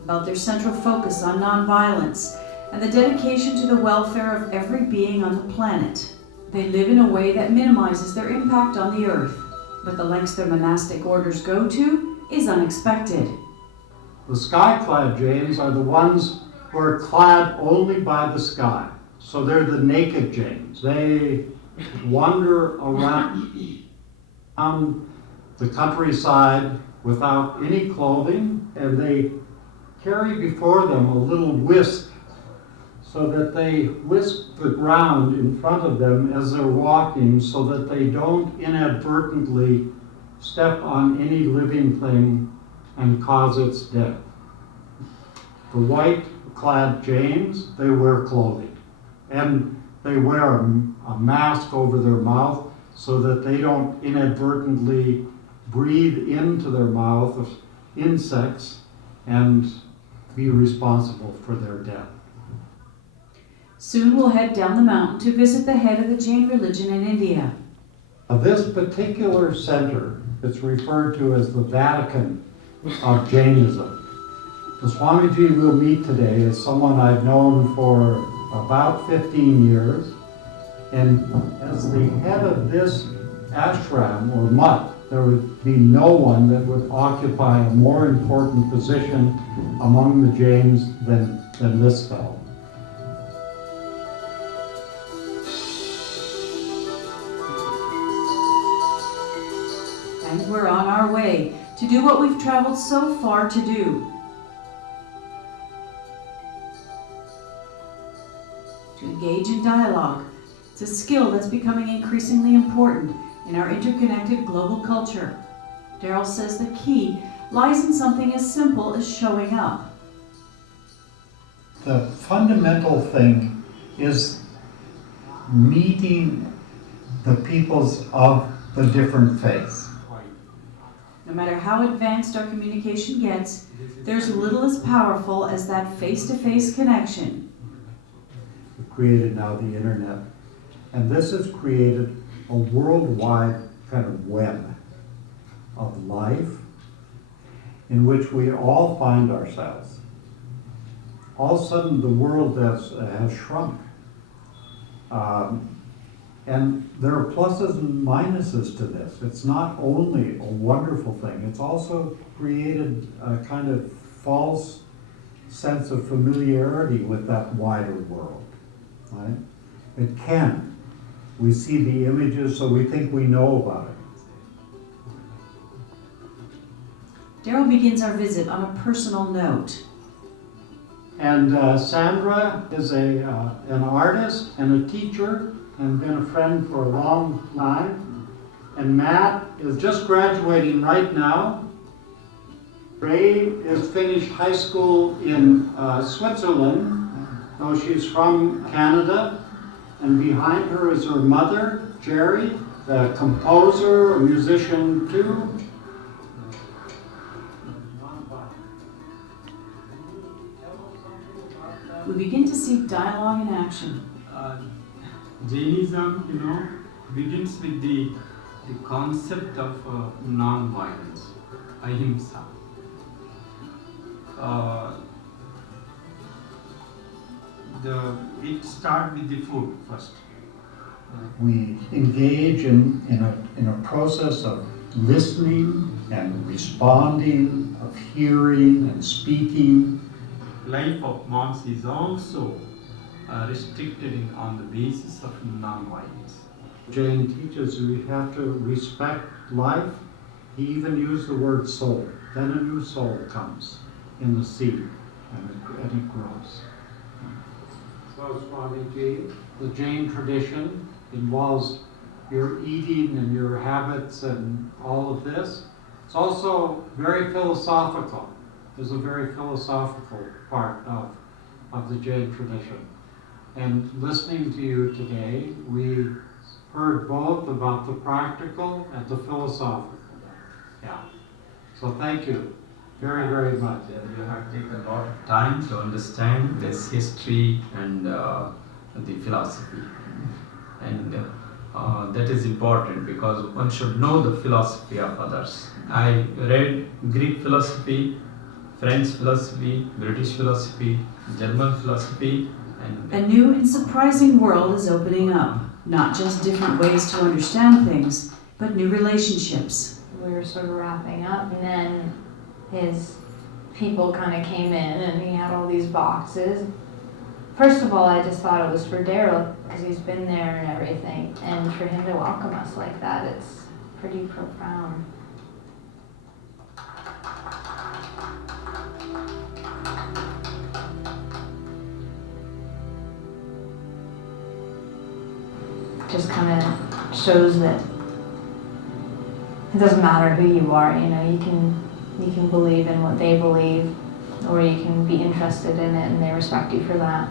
about their central focus on nonviolence and the dedication to the welfare of every being on the planet. They live in a way that minimizes their impact on the earth, but the lengths their monastic orders go to is unexpected. The sky-clad Jains are the ones who are clad only by the sky. So they're the naked Jains. They wander around the countryside without any clothing, and they carry before them a little whisk so that they whisk the ground in front of them as they're walking so that they don't inadvertently step on any living thing and cause its death. The white-clad Jains, they wear clothing, and they wear a mask over their mouth so that they don't inadvertently breathe into their mouth of insects and be responsible for their death. Soon we'll head down the mountain to visit the head of the Jain religion in India. This particular center is referred to as the Vatican of Jainism. The Swamiji we'll meet today is someone I've known for about 15 years, and as the head of this ashram or mutt, there would be no one that would occupy a more important position among the Jains than this fellow. And we're on our way to do what we've traveled so far to do. To engage in dialogue. It's a skill that's becoming increasingly important in our interconnected global culture. Darrol says the key lies in something as simple as showing up. The fundamental thing is meeting the peoples of the different faiths. No matter how advanced our communication gets, there's little as powerful as that face-to-face connection. We've created now the internet, and this has created a worldwide kind of web of life in which we all find ourselves. All of a sudden the world has shrunk. And there are pluses and minuses to this. It's not only a wonderful thing, it's also created a kind of false sense of familiarity with that wider world, right? It can. We see the images, so we think we know about it. Darrol begins our visit on a personal note. And Sandra is an artist and a teacher, and been a friend for a long time. And Matt is just graduating right now. Ray is finished high school in Switzerland, though she's from Canada. And behind her is her mother, Jerry, the composer, a musician too. We begin to see dialogue in action. Jainism, begins with the concept of non-violence, ahimsa. It starts with the food first. We engage in a process of listening and responding, of hearing and speaking. Life of monks is also restricted on the basis of non-violence. Jain teaches we have to respect life. He even used the word soul. Then a new soul comes in the seed and it grows. So Swamiji, the Jain tradition involves your eating and your habits and all of this. It's also very philosophical. There's a very philosophical part of the Jain tradition. And listening to you today, we heard both about the practical and the philosophical. Yeah. So thank you very, very much. You have taken a lot of time to understand this history and the philosophy. And that is important because one should know the philosophy of others. I read Greek philosophy, French philosophy, British philosophy, German philosophy, and A new and surprising world is opening up. Not just different ways to understand things, but new relationships. We were sort of wrapping up, and then his people kind of came in, and he had all these boxes. First of all, I just thought it was for Darrol, because he's been there and everything, and for him to welcome us like that, it's pretty profound. Just kind of shows that it doesn't matter who you are, you know, you can believe in what they believe, or you can be interested in it and they respect you for that.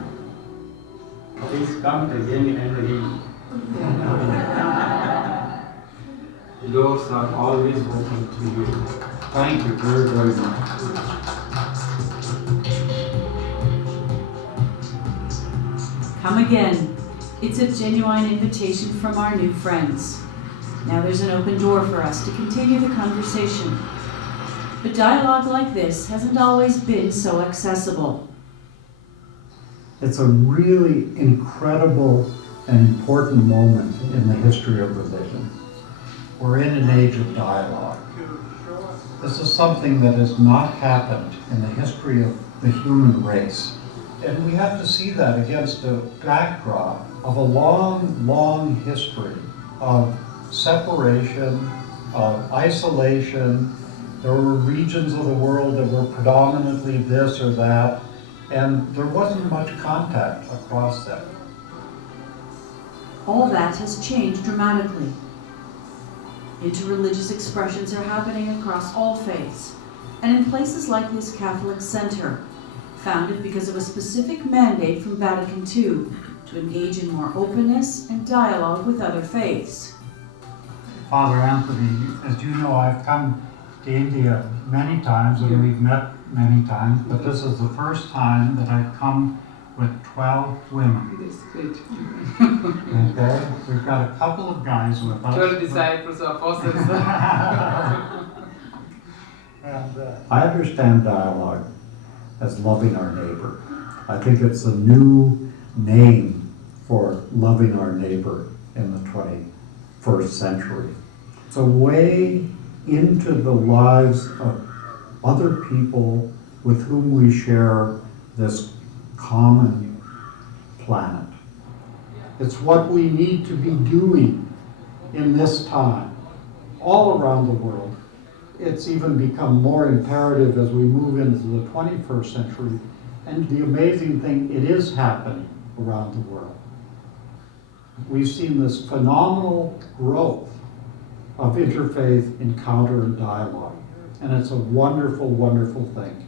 please come again and again. The doors are always open to you. Thank you very, very much. Come again. It's a genuine invitation from our new friends. Now there's an open door for us to continue the conversation. But dialogue like this hasn't always been so accessible. It's a really incredible and important moment in the history of religion. We're in an age of dialogue. This is something that has not happened in the history of the human race. And we have to see that against a backdrop of a long, long history of separation, of isolation. There were regions of the world that were predominantly this or that, and there wasn't much contact across them. All that has changed dramatically. Interreligious expressions are happening across all faiths, and in places like this Catholic Center, founded because of a specific mandate from Vatican II to engage in more openness and dialogue with other faiths. Father Anthony, as you know, I've come to India many times and we've met many times, but this is the first time that I've come with 12 women. That's great. Okay, we've got a couple of guys with us. 12 disciples, apostles. I understand dialogue as loving our neighbor. I think it's a new name for loving our neighbor in the 21st century. It's a way into the lives of other people with whom we share this common planet. It's what we need to be doing in this time, all around the world. It's even become more imperative as we move into the 21st century. And the amazing thing, it is happening around the world. We've seen this phenomenal growth of interfaith encounter and dialogue. And it's a wonderful, wonderful thing.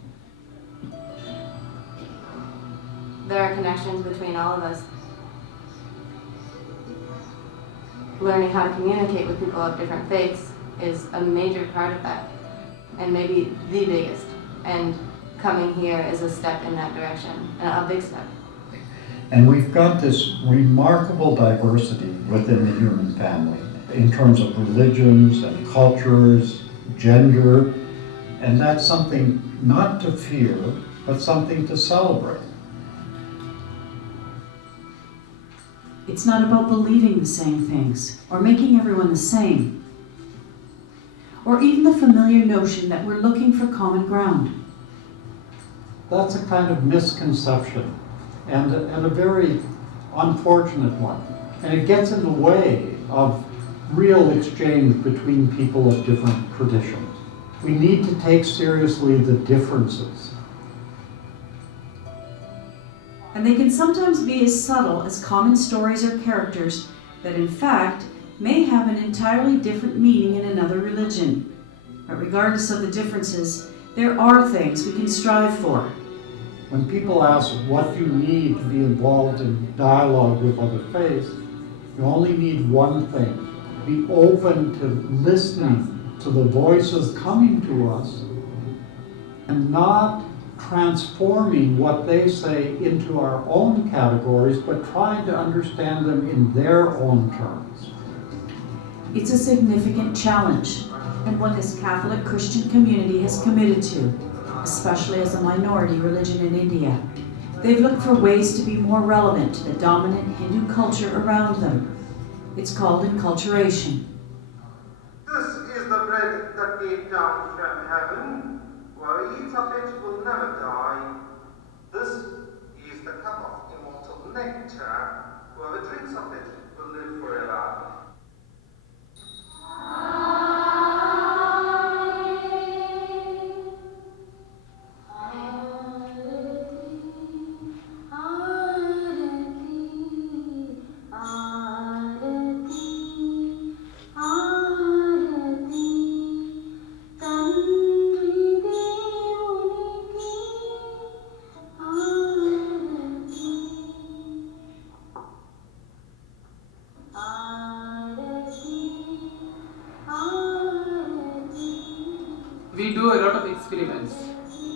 There are connections between all of us. Learning how to communicate with people of different faiths is a major part of that, and maybe the biggest. And coming here is a step in that direction, a big step. And we've got this remarkable diversity within the human family in terms of religions and cultures, gender, and that's something not to fear, but something to celebrate. It's not about believing the same things or making everyone the same, or even the familiar notion that we're looking for common ground. That's a kind of misconception and a very unfortunate one. And it gets in the way of real exchange between people of different traditions. We need to take seriously the differences. And they can sometimes be as subtle as common stories or characters that in fact may have an entirely different meaning in another religion. But regardless of the differences, there are things we can strive for. When people ask what you need to be involved in dialogue with other faiths, you only need one thing. Be open to listening to the voices coming to us and not transforming what they say into our own categories, but trying to understand them in their own terms. It's a significant challenge, and one this Catholic Christian community has committed to, especially as a minority religion in India. They've looked for ways to be more relevant to the dominant Hindu culture around them. It's called enculturation. This is the bread that came down from heaven. Whoever eats of it will never die. This is the cup of immortal nectar. Whoever drinks of it will live forever. We do a lot of experiments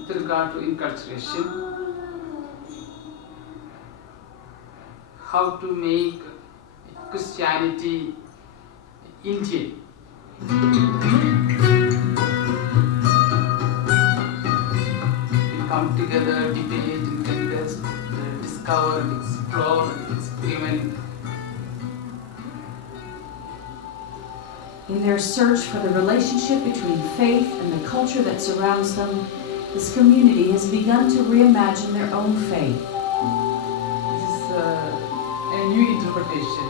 with regard to enculturation, how to make Christianity Indian. We come together, debate, and contest, discover, explore, experiment. In their search for the relationship between faith and the culture that surrounds them, this community has begun to reimagine their own faith. This is a new interpretation,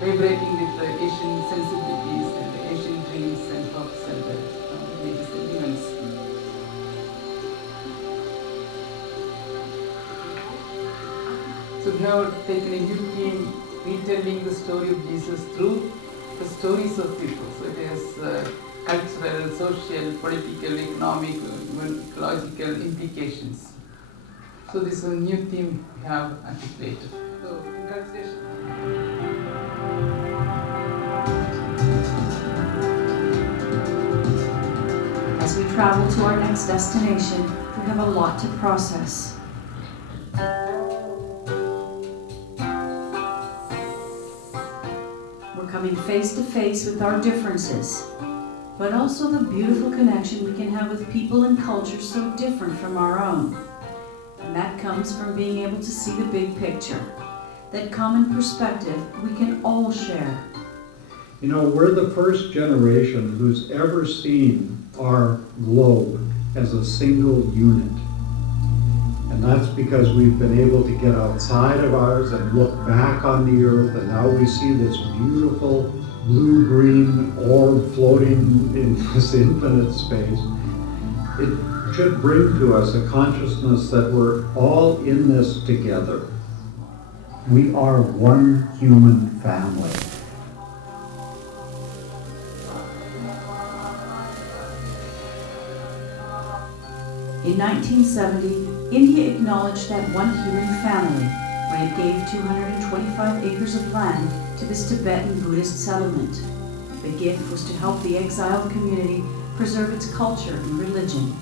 vibrating with the Asian sensibilities and the Asian dreams and hopes and the religious sentiments. So we have taken a new theme, retelling the story of Jesus through the stories of people. So it has cultural, social, political, economic, ecological implications. So this is a new theme we have articulated. So, congratulations. As we travel to our next destination, we have a lot to process. We're coming face to face with our differences, but also the beautiful connection we can have with people and cultures so different from our own. And that comes from being able to see the big picture, that common perspective we can all share. You know, we're the first generation who's ever seen our globe as a single unit. And that's because we've been able to get outside of ours and look back on the earth, and now we see this beautiful blue-green orb floating in this infinite space. It should bring to us a consciousness that we're all in this together. We are one human family. In 1970, India acknowledged that one human family when it gave 225 acres of land to this Tibetan Buddhist settlement. The gift was to help the exiled community preserve its culture and religion.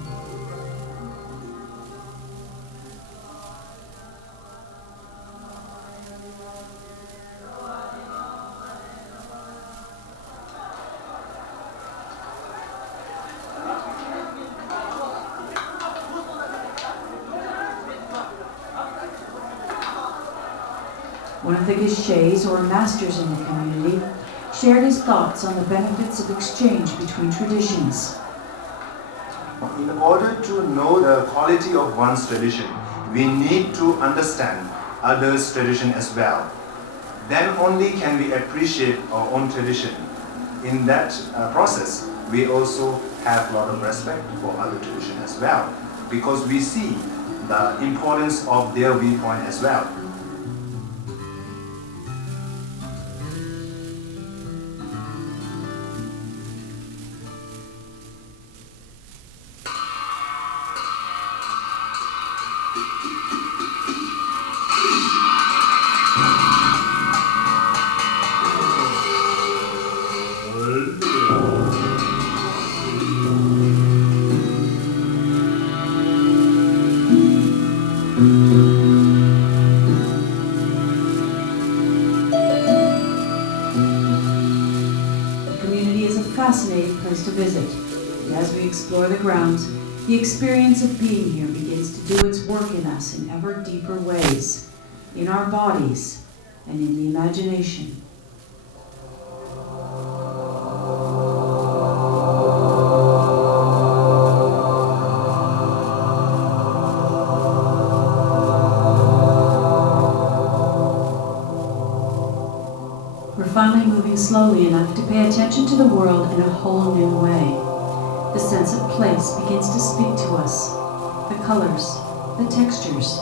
One of the geshes, or masters in the community, shared his thoughts on the benefits of exchange between traditions. In order to know the quality of one's tradition, we need to understand others' tradition as well. then only can we appreciate our own tradition. In that process, we also have a lot of respect for other tradition as well, because we see the importance of their viewpoint as well. Fascinating place to visit. And as we explore the grounds, the experience of being here begins to do its work in us in ever deeper ways, in our bodies and in the imagination. Finally moving slowly enough to pay attention to the world in a whole new way. The sense of place begins to speak to us. The colors, the textures,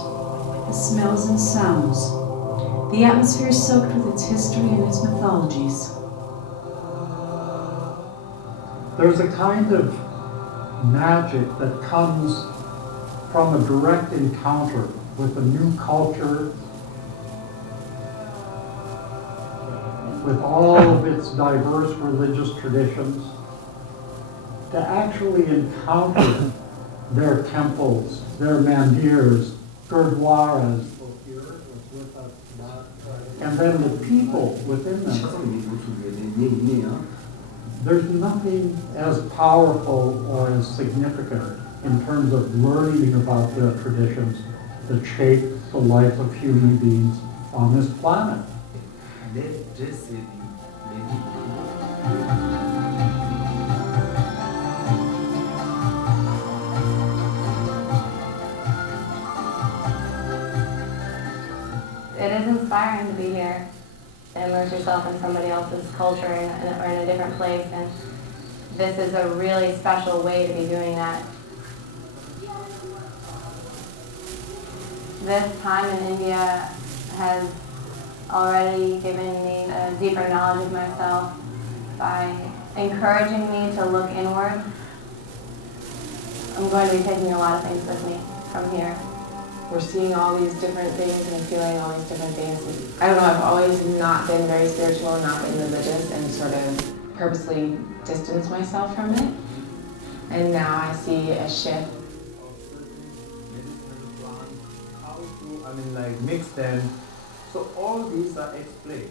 the smells and sounds. The atmosphere is soaked with its history and its mythologies. There's a kind of magic that comes from a direct encounter with a new culture, with all of its diverse religious traditions, to actually encounter their temples, their mandirs, gurdwaras, and then the people within them. There's nothing as powerful or as significant in terms of learning about the traditions that shape the life of human beings on this planet. It is inspiring to be here and immerse yourself in somebody else's culture or in a different place, and this is a really special way to be doing that. This time in India has already given me a deeper knowledge of myself by encouraging me to look inward. I'm going to be taking a lot of things with me from here. We're seeing all these different things and feeling all these different things. I don't know, I've always not been very spiritual and not been religious and sort of purposely distanced myself from it. And now I see a shift. Like mix them. So all these are explained.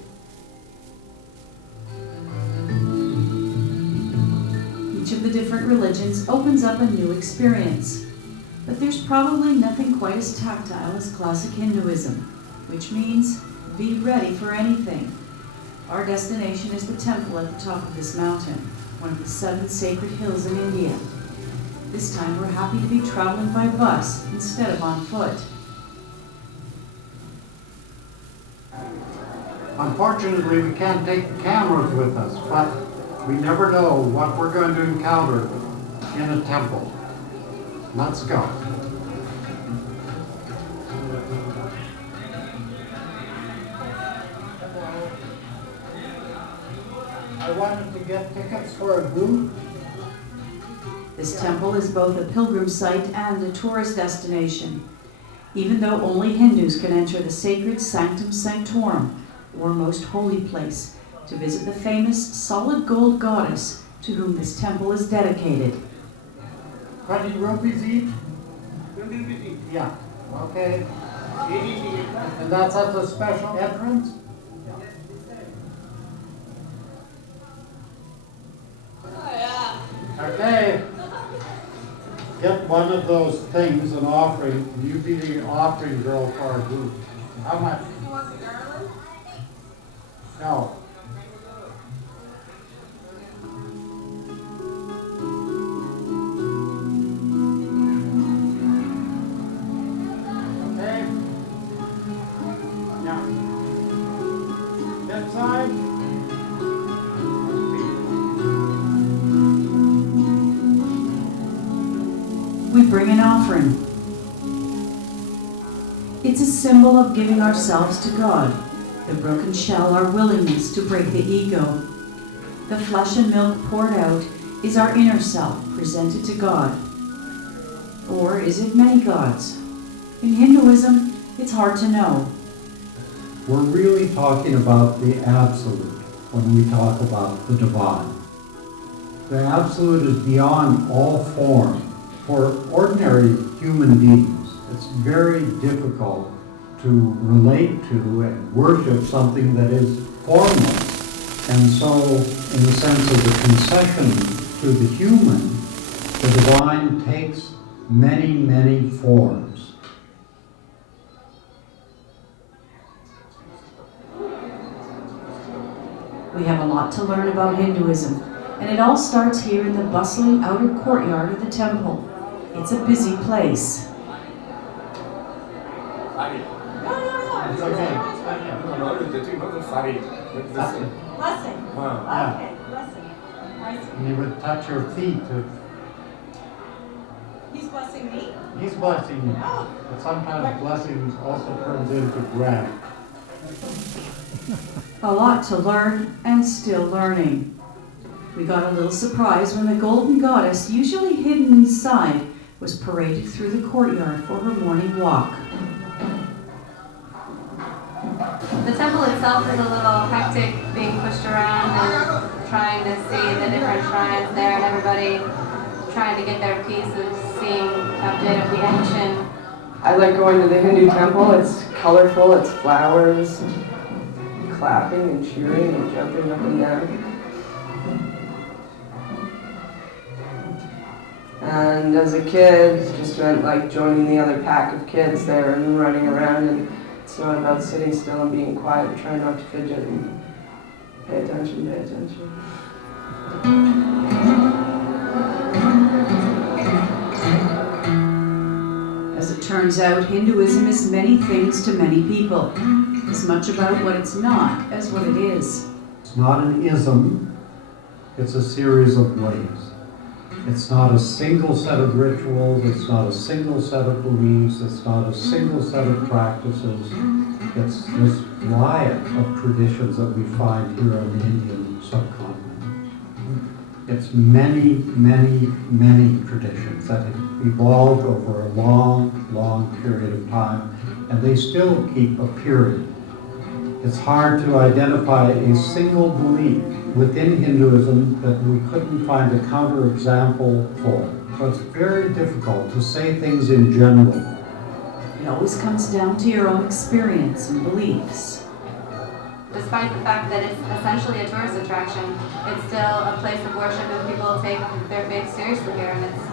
Each of the different religions opens up a new experience. But there's probably nothing quite as tactile as classic Hinduism, which means be ready for anything. Our destination is the temple at the top of this mountain, one of the 7 sacred hills in India. This time we're happy to be traveling by bus instead of on foot. Unfortunately, we can't take the cameras with us, but we never know what we're going to encounter in a temple. Let's go. I wanted to get tickets for a booth. This temple is both a pilgrim site and a tourist destination, even though only Hindus can enter the sacred Sanctum Sanctorum, or most holy place, to visit the famous solid gold goddess to whom this temple is dedicated. 20 rupees each? Yeah, okay. And that's at the special entrance? Okay. Get one of those things, an offering. You be the offering girl for our group. How much? You want the garland? No. Okay. Yeah. inside. We bring an offering. It's a symbol of giving ourselves to God. The broken shell, our willingness to break the ego. The flesh and milk poured out is our inner self presented to God. Or is it many gods? In Hinduism, it's hard to know. We're really talking about the absolute when we talk about the divine. The absolute is beyond all form. For ordinary human beings, it's very difficult to relate to and worship something that is formless. And so, in the sense of the concession to the human, the divine takes many, many forms. We have a lot to learn about Hinduism, and it all starts here in the bustling outer courtyard of the temple. It's a busy place. It's okay. Blessing. Yeah. Okay, blessing. I see. And you would touch your feet to. He's blessing me? He's blessing you. Oh. But sometimes blessing also turns into bread. A lot to learn and still learning. We got a little surprise when the golden goddess, usually hidden inside, was paraded through the courtyard for her morning walk. The temple itself is a little hectic, being pushed around and trying to see the different shrines there, and everybody trying to get their piece of seeing a bit of the action. I like going to the Hindu temple. It's colorful, it's flowers, clapping and cheering and jumping up and down. And as a kid, just meant like joining the other pack of kids there and running around, and it's not about sitting still and being quiet, trying not to fidget and pay attention, pay attention. As it turns out, Hinduism is many things to many people. As much about what it's not as what it is. It's not an ism, it's a series of ways. It's not a single set of rituals, it's not a single set of beliefs, it's not a single set of practices. It's this riot of traditions that we find here on the Indian subcontinent. It's many, many, many traditions that have evolved over a long, long period of time, and they still keep appearing. It's hard to identify a single belief within Hinduism that we couldn't find a counterexample for. So it's very difficult to say things in general. It always comes down to your own experience and beliefs. Despite the fact that it's essentially a tourist attraction, it's still a place of worship and people take their faith seriously here, and it's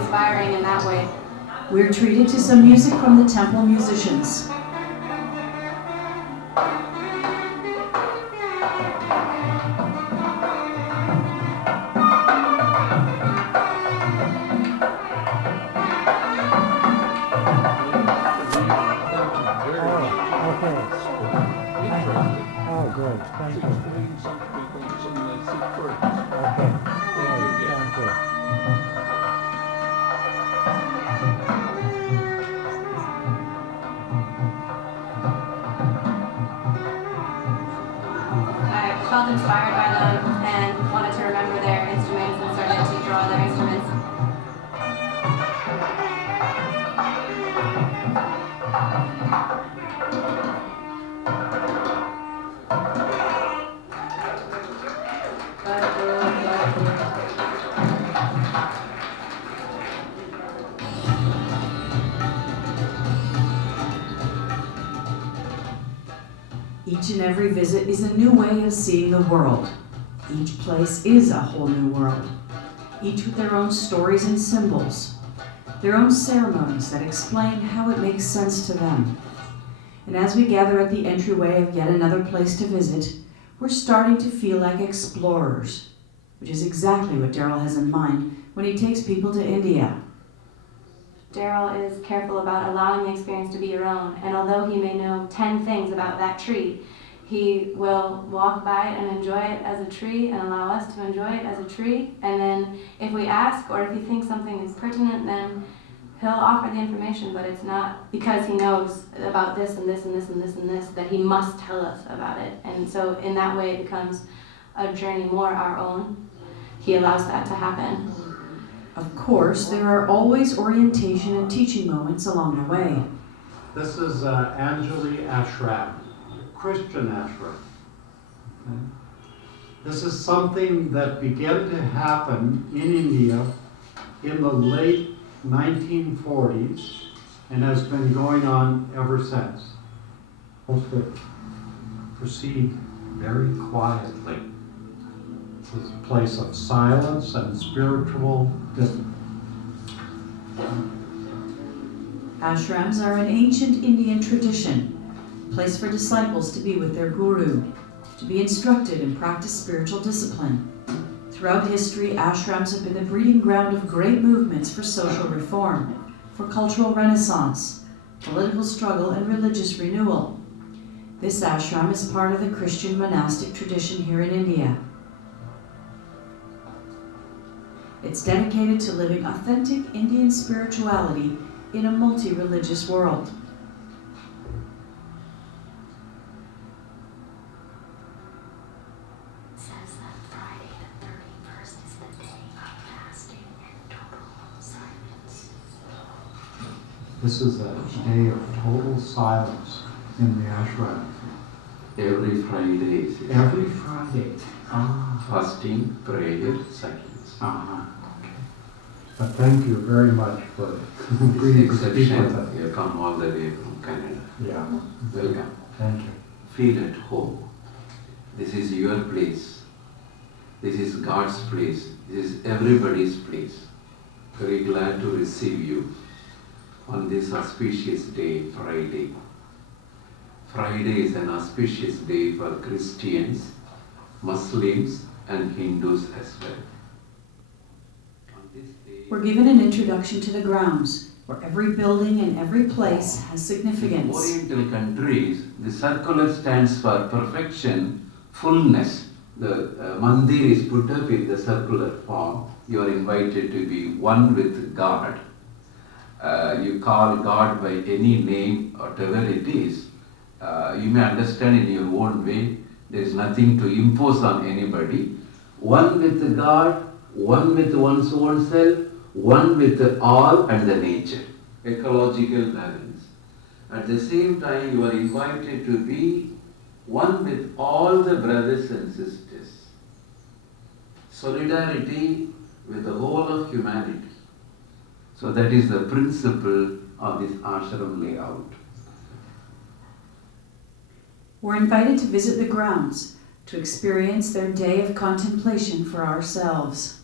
inspiring in that way. We're treated to some music from the temple musicians. Oh, great. Thank you. Okay. Thank you. I felt inspired by them and wanted to remember their instruments and started to draw their instruments. Each and every visit is a new way of seeing the world. Each place is a whole new world. Each with their own stories and symbols, their own ceremonies that explain how it makes sense to them. And as we gather at the entryway of yet another place to visit, we're starting to feel like explorers, which is exactly what Darrol has in mind when he takes people to India. Darrol is careful about allowing the experience to be your own, and although he may know 10 things about that tree, he will walk by it and enjoy it as a tree and allow us to enjoy it as a tree. And then if we ask or if he thinks something is pertinent, then he'll offer the information, but it's not because he knows about this and this and this and this and this that he must tell us about it. And so in that way it becomes a journey more our own. He allows that to happen. Of course, there are always orientation and teaching moments along the way. This is Anjali Ashram, a Christian ashram. Okay. This is something that began to happen in India in the late 1940s and has been going on ever since. Supposed to proceed very quietly. This is a place of silence and spiritual discipline. Ashrams are an ancient Indian tradition, a place for disciples to be with their guru, to be instructed and practice spiritual discipline. Throughout history, ashrams have been the breeding ground of great movements for social reform, for cultural renaissance, political struggle, and religious renewal. This ashram is part of the Christian monastic tradition here in India. It's dedicated to living authentic Indian spirituality in a multi-religious world. It says that Friday the 31st is the day of fasting and total silence. This is a day of total silence in the ashram. Every Friday is it? Every Friday. Fasting, prayer, silence. But thank you very much for agreeing to speak with us. You come all the way from Canada. Yeah. Welcome. Thank you. Feel at home. This is your place. This is God's place. This is everybody's place. Very glad to receive you on this auspicious day, Friday. Friday is an auspicious day for Christians, Muslims, and Hindus as well. We're given an introduction to the grounds, where every building and every place has significance. In Oriental countries, the circular stands for perfection, fullness. The mandir is put up in the circular form. You are invited to be one with God. You call God by any name, whatever it is. You may understand in your own way. There is nothing to impose on anybody. One with God, one with one's own self, one with all and the nature, ecological balance. At the same time, you are invited to be one with all the brothers and sisters. Solidarity with the whole of humanity. So that is the principle of this ashram layout. We're invited to visit the grounds, to experience their day of contemplation for ourselves.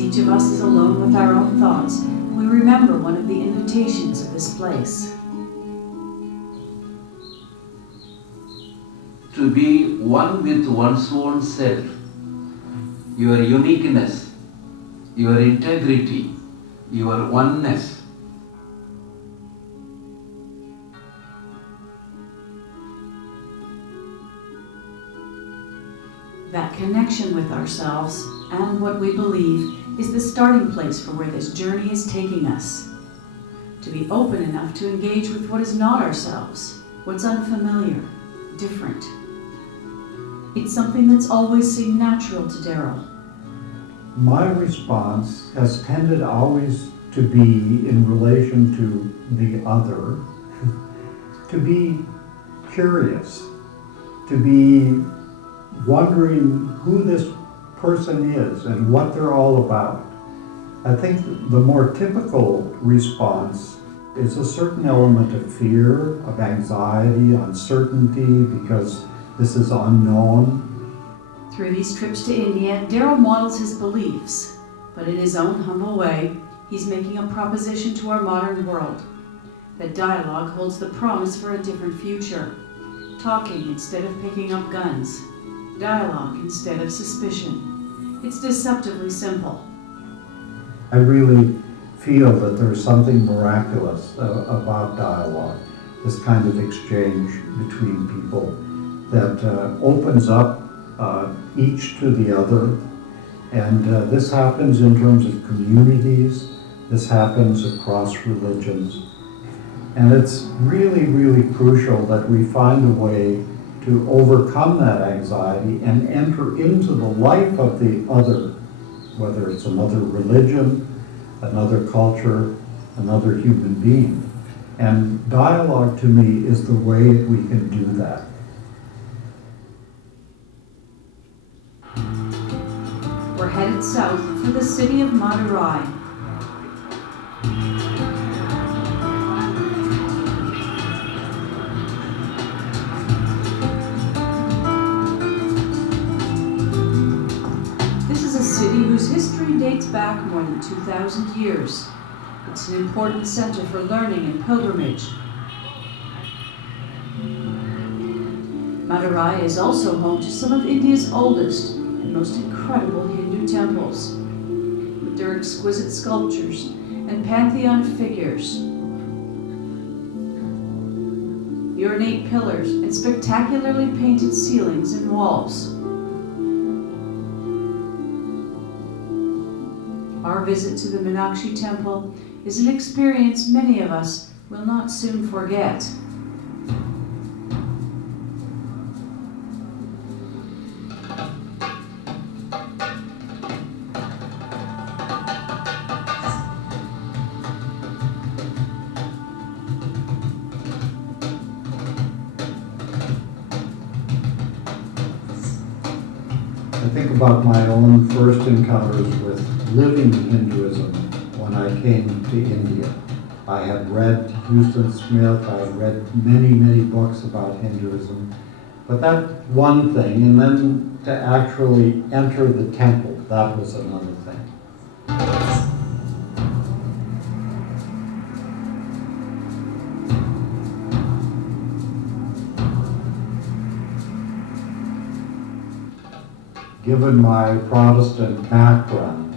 Each of us is alone with our own thoughts. We remember one of the invitations of this place. To be one with one's own self, your uniqueness, your integrity, your oneness. That connection with ourselves and what we believe is the starting place for where this journey is taking us. To be open enough to engage with what is not ourselves, what's unfamiliar, different. It's something that's always seemed natural to Darrol. My response has tended always to be in relation to the other, to be curious, to be wondering who this person is and what they're all about. I think the more typical response is a certain element of fear, of anxiety, uncertainty, because this is unknown. Through these trips to India, Darrol models his beliefs, but in his own humble way, he's making a proposition to our modern world. That dialogue holds the promise for a different future. talking instead of picking up guns, dialogue instead of suspicion. It's deceptively simple. I really feel that there's something miraculous about dialogue, this kind of exchange between people that opens up each to the other. And this happens in terms of communities, this happens across religions. And it's really, really crucial that we find a way to overcome that anxiety and enter into the life of the other, whether it's another religion, another culture, another human being. And dialogue to me is the way we can do that. We're headed south for the city of Madurai. This is a city whose history dates back more than 2,000 years. It's an important center for learning and pilgrimage. Madurai is also home to some of India's oldest and most incredible Hindu temples, with their exquisite sculptures and pantheon figures, the ornate pillars and spectacularly painted ceilings and walls. Our visit to the Meenakshi Temple is an experience many of us will not soon forget. I think about my own first encounters with living Hinduism when I came to India. I had read Houston Smith, I had read many, many books about Hinduism, but that one thing, and then to actually enter the temple, that was another thing. Given my Protestant background,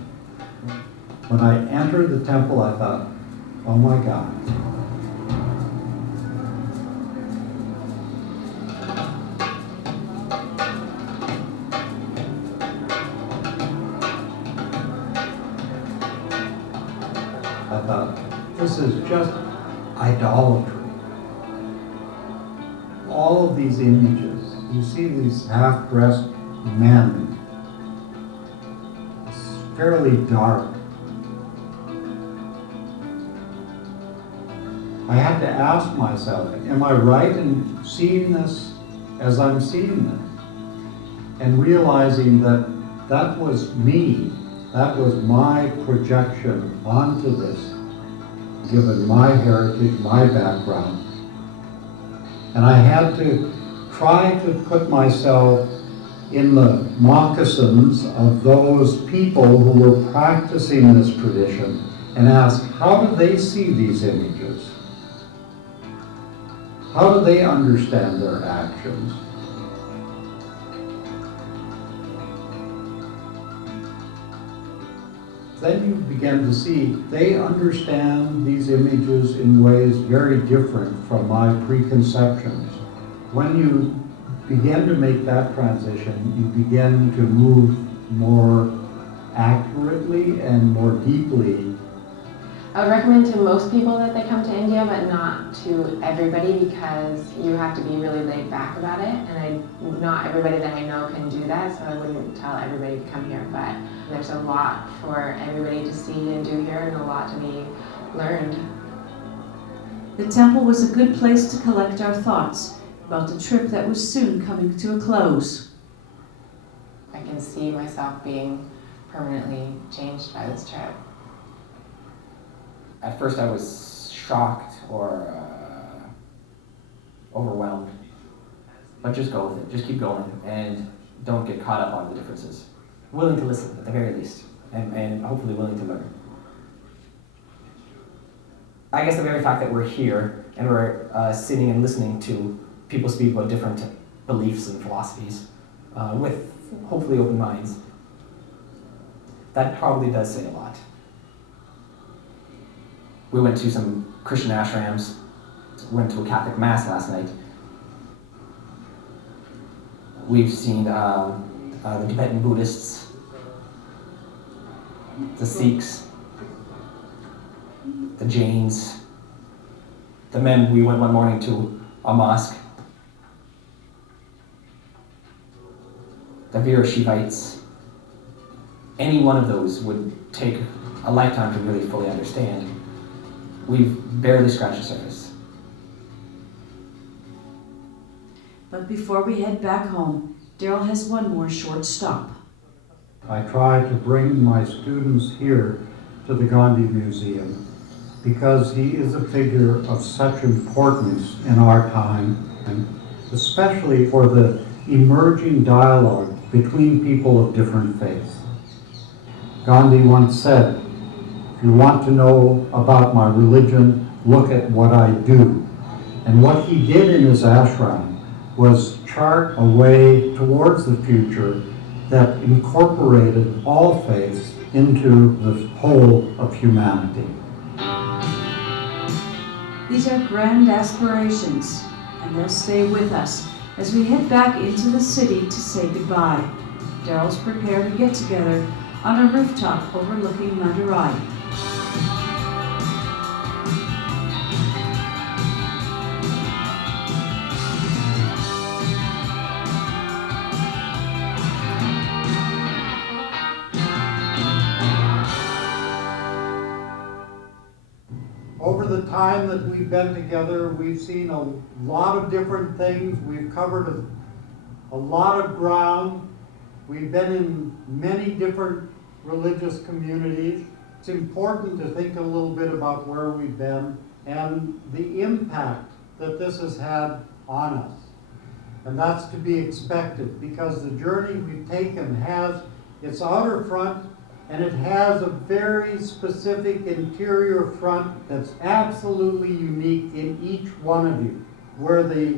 when I entered the temple, I thought, oh my God. I thought, this is just idolatry. All of these images, you see these half-dressed men, it's fairly dark. I had to ask myself, am I right in seeing this as I'm seeing this? And realizing that that was me, that was my projection onto this, given my heritage, my background. And I had to try to put myself in the moccasins of those people who were practicing this tradition and ask, how do they see these images? How do they understand their actions? Then you begin to see they understand these images in ways very different from my preconceptions. When you begin to make that transition, you begin to move more accurately and more deeply. I would recommend to most people that they come to India, but not to everybody, because you have to be really laid back about it, and not everybody that I know can do that, so I wouldn't tell everybody to come here, but there's a lot for everybody to see and do here, and a lot to be learned. The temple was a good place to collect our thoughts about the trip that was soon coming to a close. I can see myself being permanently changed by this trip. At first I was shocked or overwhelmed, but just go with it, just keep going, and don't get caught up on the differences. Willing to listen, at the very least, and hopefully willing to learn. I guess the very fact that we're here and we're sitting and listening to people speak about different beliefs and philosophies with hopefully open minds. That probably does say a lot. We went to some Christian ashrams, went to a Catholic mass last night. We've seen the Tibetan Buddhists, the Sikhs, the Jains, the men. We went one morning to a mosque, the Virashivites. Any one of those would take a lifetime to really fully understand. We've barely scratched the surface. But before we head back home, Darrol has one more short stop. I try to bring my students here to the Gandhi Museum because he is a figure of such importance in our time, and especially for the emerging dialogue between people of different faiths. Gandhi once said, "If you want to know about my religion, look at what I do." And what he did in his ashram was chart a way towards the future that incorporated all faiths into the whole of humanity. These are grand aspirations, and they'll stay with us as we head back into the city to say goodbye. Darrol's prepared to get together on a rooftop overlooking Madurai. Over the time that we've been together, we've seen a lot of different things. We've covered a lot of ground. We've been in many different religious communities. It's important to think a little bit about where we've been and the impact that this has had on us. And that's to be expected because the journey we've taken has its outer front and it has a very specific interior front that's absolutely unique in each one of you, where the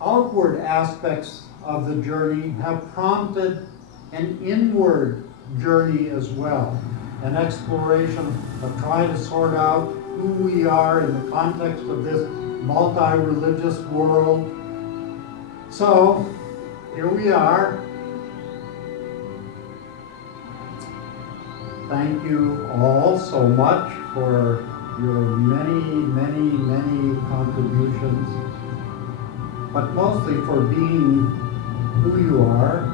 outward aspects of the journey have prompted an inward journey as well, an exploration of trying to sort out who we are in the context of this multi-religious world. So, here we are. Thank you all so much for your many contributions, but mostly for being who you are,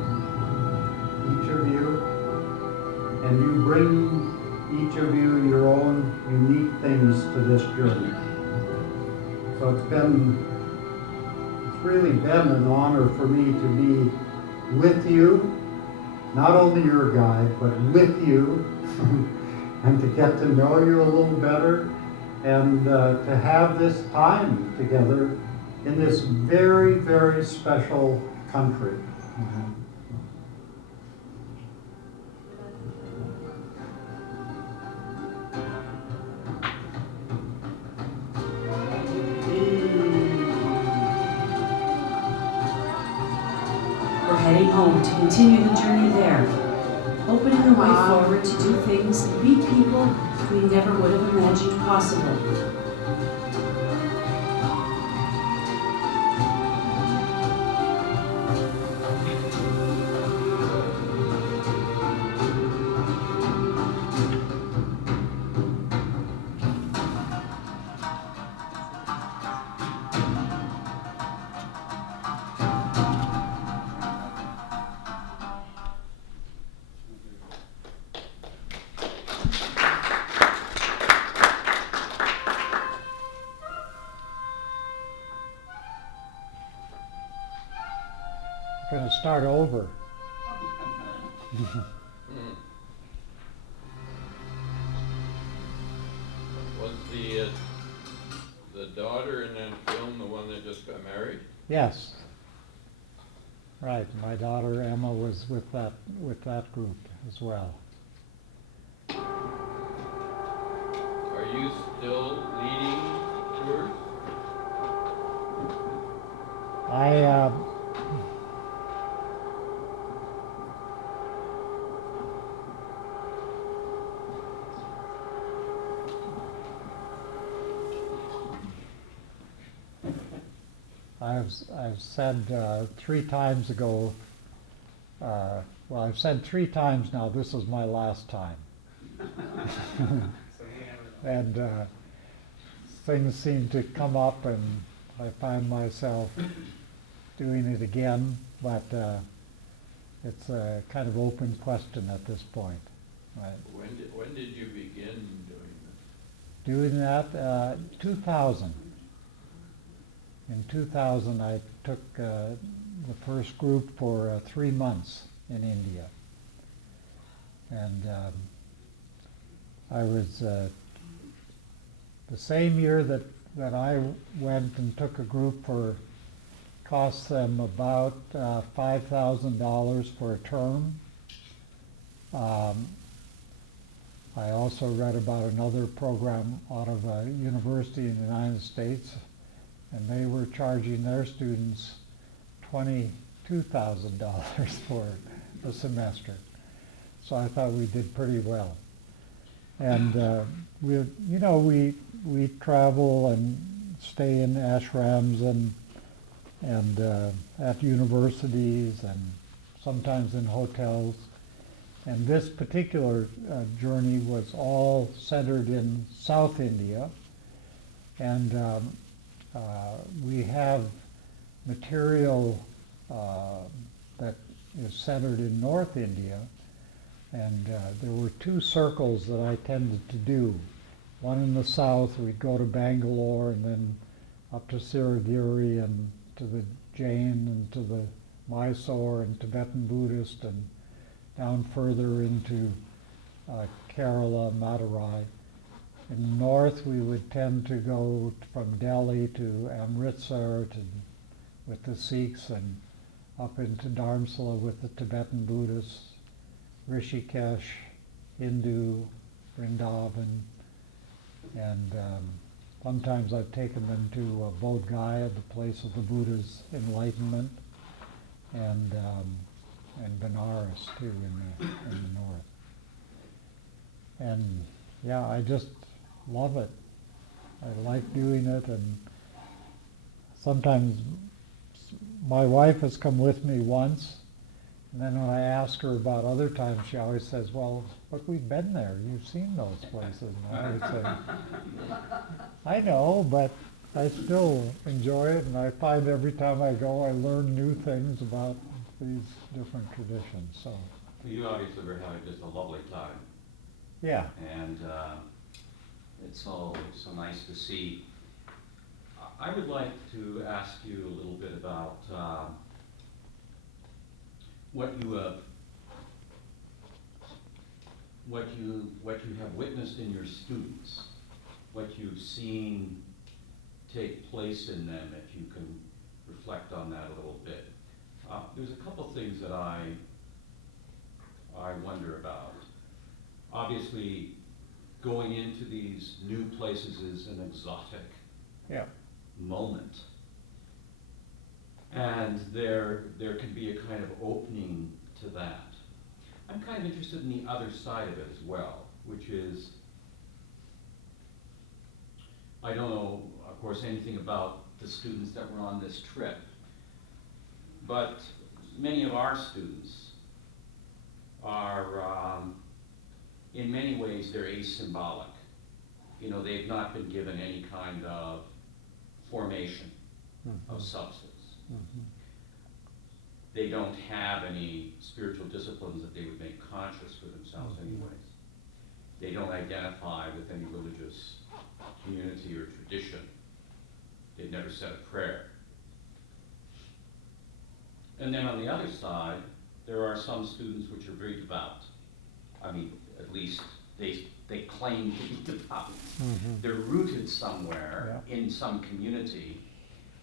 each of you, and you bring each of you your own unique things to this journey. So it's really been an honor for me to be with you, not only your guide, but with you, and to get to know you a little better, and to have this time together in this very special country. We're heading home to continue the journey there, opening the way forward to do things and meet people we never would have imagined possible. We're going to start over. Was the daughter in that film the one that just got married? Yes. Right. My daughter Emma was with that group as well. Are you still leading tours? I I've said 3 times ago, well, I've said 3 times now, this is my last time. And things seem to come up and I find myself doing it again, but it's a kind of open question at this point. Right. When did you begin doing this? Doing that, 2000. In 2000, I took the first group for 3 months in India. And I was, the same year that I went and took a group for, cost them about $5,000 for a term. I also read about another program out of a university in the United States, and they were charging their students $22,000 for a semester. So I thought we did pretty well. And we travel and stay in ashrams and at universities and sometimes in hotels. And this particular journey was all centered in South India. And we have material that is centered in North India. And there were 2 circles that I tended to do. One in the south, we'd go to Bangalore and then up to Siragiri and to the Jain and to the Mysore and Tibetan Buddhist and down further into Kerala, Madurai. In the north, we would tend to go from Delhi to Amritsar with the Sikhs and up into Dharamsala with the Tibetan Buddhists, Rishikesh, Hindu, Vrindavan, and sometimes I've taken them to Bodh Gaya, the place of the Buddha's enlightenment, and Benares too in the north. And yeah, I just love it. I like doing it, and sometimes my wife has come with me once, and then when I ask her about other times, she always says, well, but we've been there, you've seen those places. And I would say, I know, but I still enjoy it, and I find every time I go, I learn new things about these different traditions. So you obviously were having just a lovely time. Yeah. And it's so nice to see. I would like to ask you a little bit about what you have witnessed in your students, what you've seen take place in them, if you can reflect on that a little bit. There's a couple things that I wonder about. Obviously, going into these new places is an exotic moment. And there can be a kind of opening to that. I'm kind of interested in the other side of it as well, which is, I don't know, of course, anything about the students that were on this trip, but many of our students are, in many ways, they're asymbolic. You know, they've not been given any kind of formation of substance. They don't have any spiritual disciplines that they would make conscious for themselves anyways. They don't identify with any religious community or tradition. They've never said a prayer. And then on the other side, there are some students which are very devout. I mean, at least they claim to be devout. They're rooted somewhere in some community.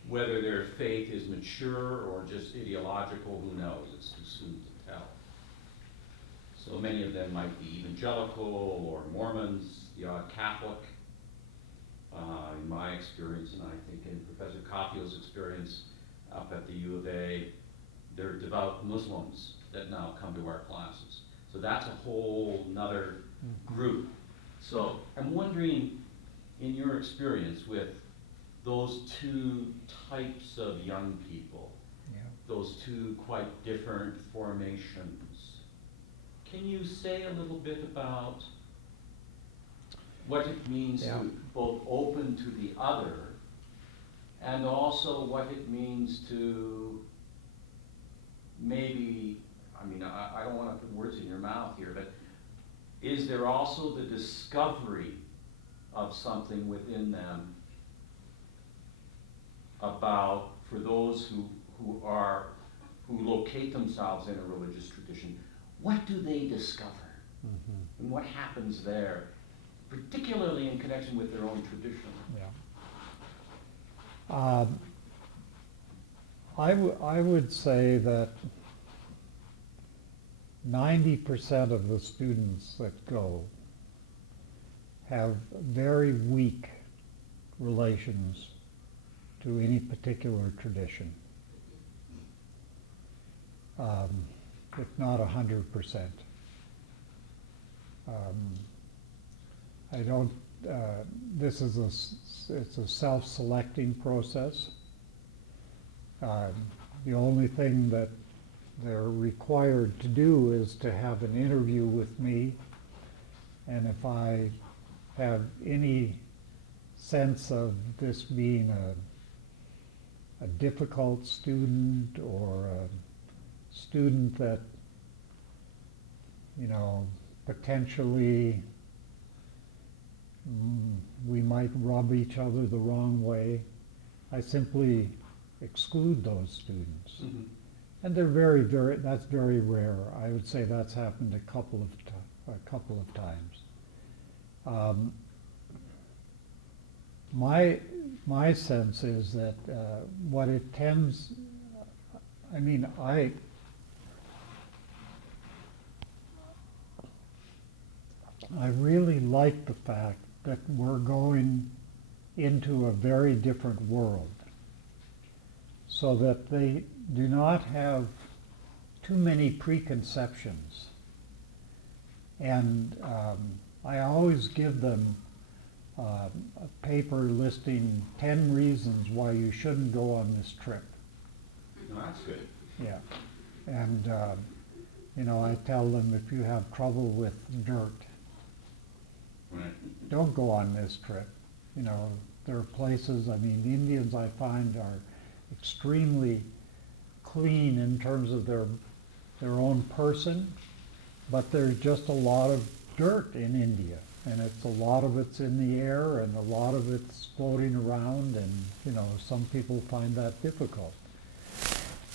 Whether their faith is mature or just ideological, who knows? It's too soon to tell. So many of them might be evangelical or Mormons, the odd Catholic. In my experience, and I think in Professor Coffield's experience, up at the U of A, they're devout Muslims that now come to our classes. So that's a whole nother group. So I'm wondering, in your experience with those two types of young people, those two quite different formations, can you say a little bit about what it means to both open to the other, and also what it means to maybe, I mean, I don't want to put words in your mouth here, but is there also the discovery of something within them about, for those who locate themselves in a religious tradition, what do they discover? And what happens there, particularly in connection with their own tradition? I would say that 90% of the students that go have very weak relations to any particular tradition, if not 100%. I don't, this is it's a self-selecting process. The only thing that they're required to do is to have an interview with me, and if I have any sense of this being a difficult student, or a student that, you know, potentially we might rub each other the wrong way, I simply exclude those students. And they're that's very rare. I would say that's happened a couple of times. My sense is that what it tends, I mean, I really like the fact that we're going into a very different world, so that they do not have too many preconceptions. And I always give them a paper listing 10 reasons why you shouldn't go on this trip. No, that's good. Yeah. And, you know, I tell them, if you have trouble with dirt, don't go on this trip. You know, there are places, I mean, the Indians, I find, are extremely clean in terms of their own person, but there's just a lot of dirt in India, and a lot of it's in the air, and a lot of it's floating around, and, you know, some people find that difficult.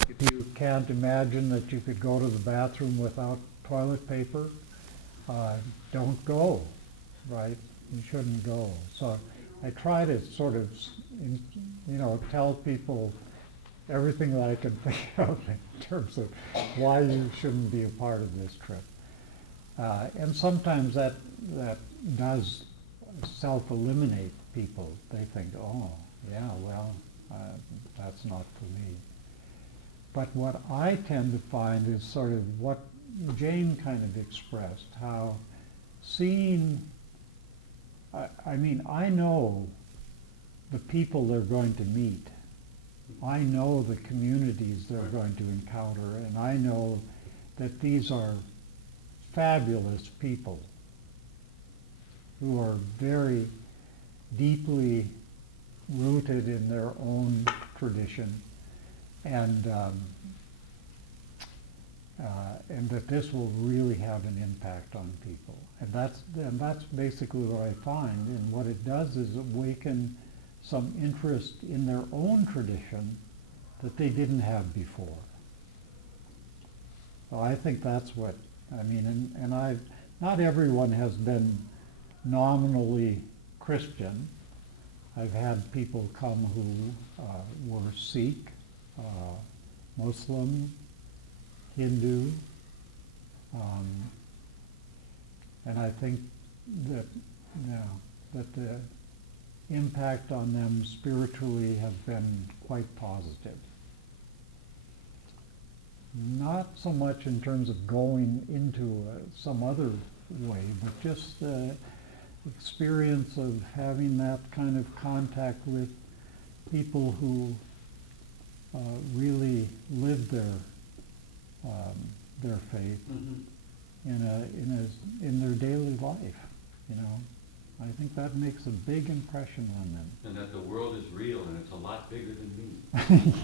If you can't imagine that you could go to the bathroom without toilet paper, don't go, right? You shouldn't go. So I try to sort of, you know, tell people everything that I can think of in terms of why you shouldn't be a part of this trip. And sometimes that does self-eliminate people. They think, oh, yeah, well, that's not for me. But what I tend to find is sort of what Jane kind of expressed, how seeing, I mean, I know the people they're going to meet. I know the communities they're going to encounter, and I know that these are fabulous people who are very deeply rooted in their own tradition, and that this will really have an impact on people. And that's basically what I find. And what it does is awaken some interest in their own tradition that they didn't have before. So I think that's what, I mean, and not everyone has been nominally Christian. I've had people come who were Sikh, Muslim, Hindu, and I think that, you know, that the impact on them spiritually have been quite positive. not so much in terms of going into some other way, but just the experience of having that kind of contact with people who really live their faith in their daily life. You know, I think that makes a big impression on them. And that the world is real and it's a lot bigger than me.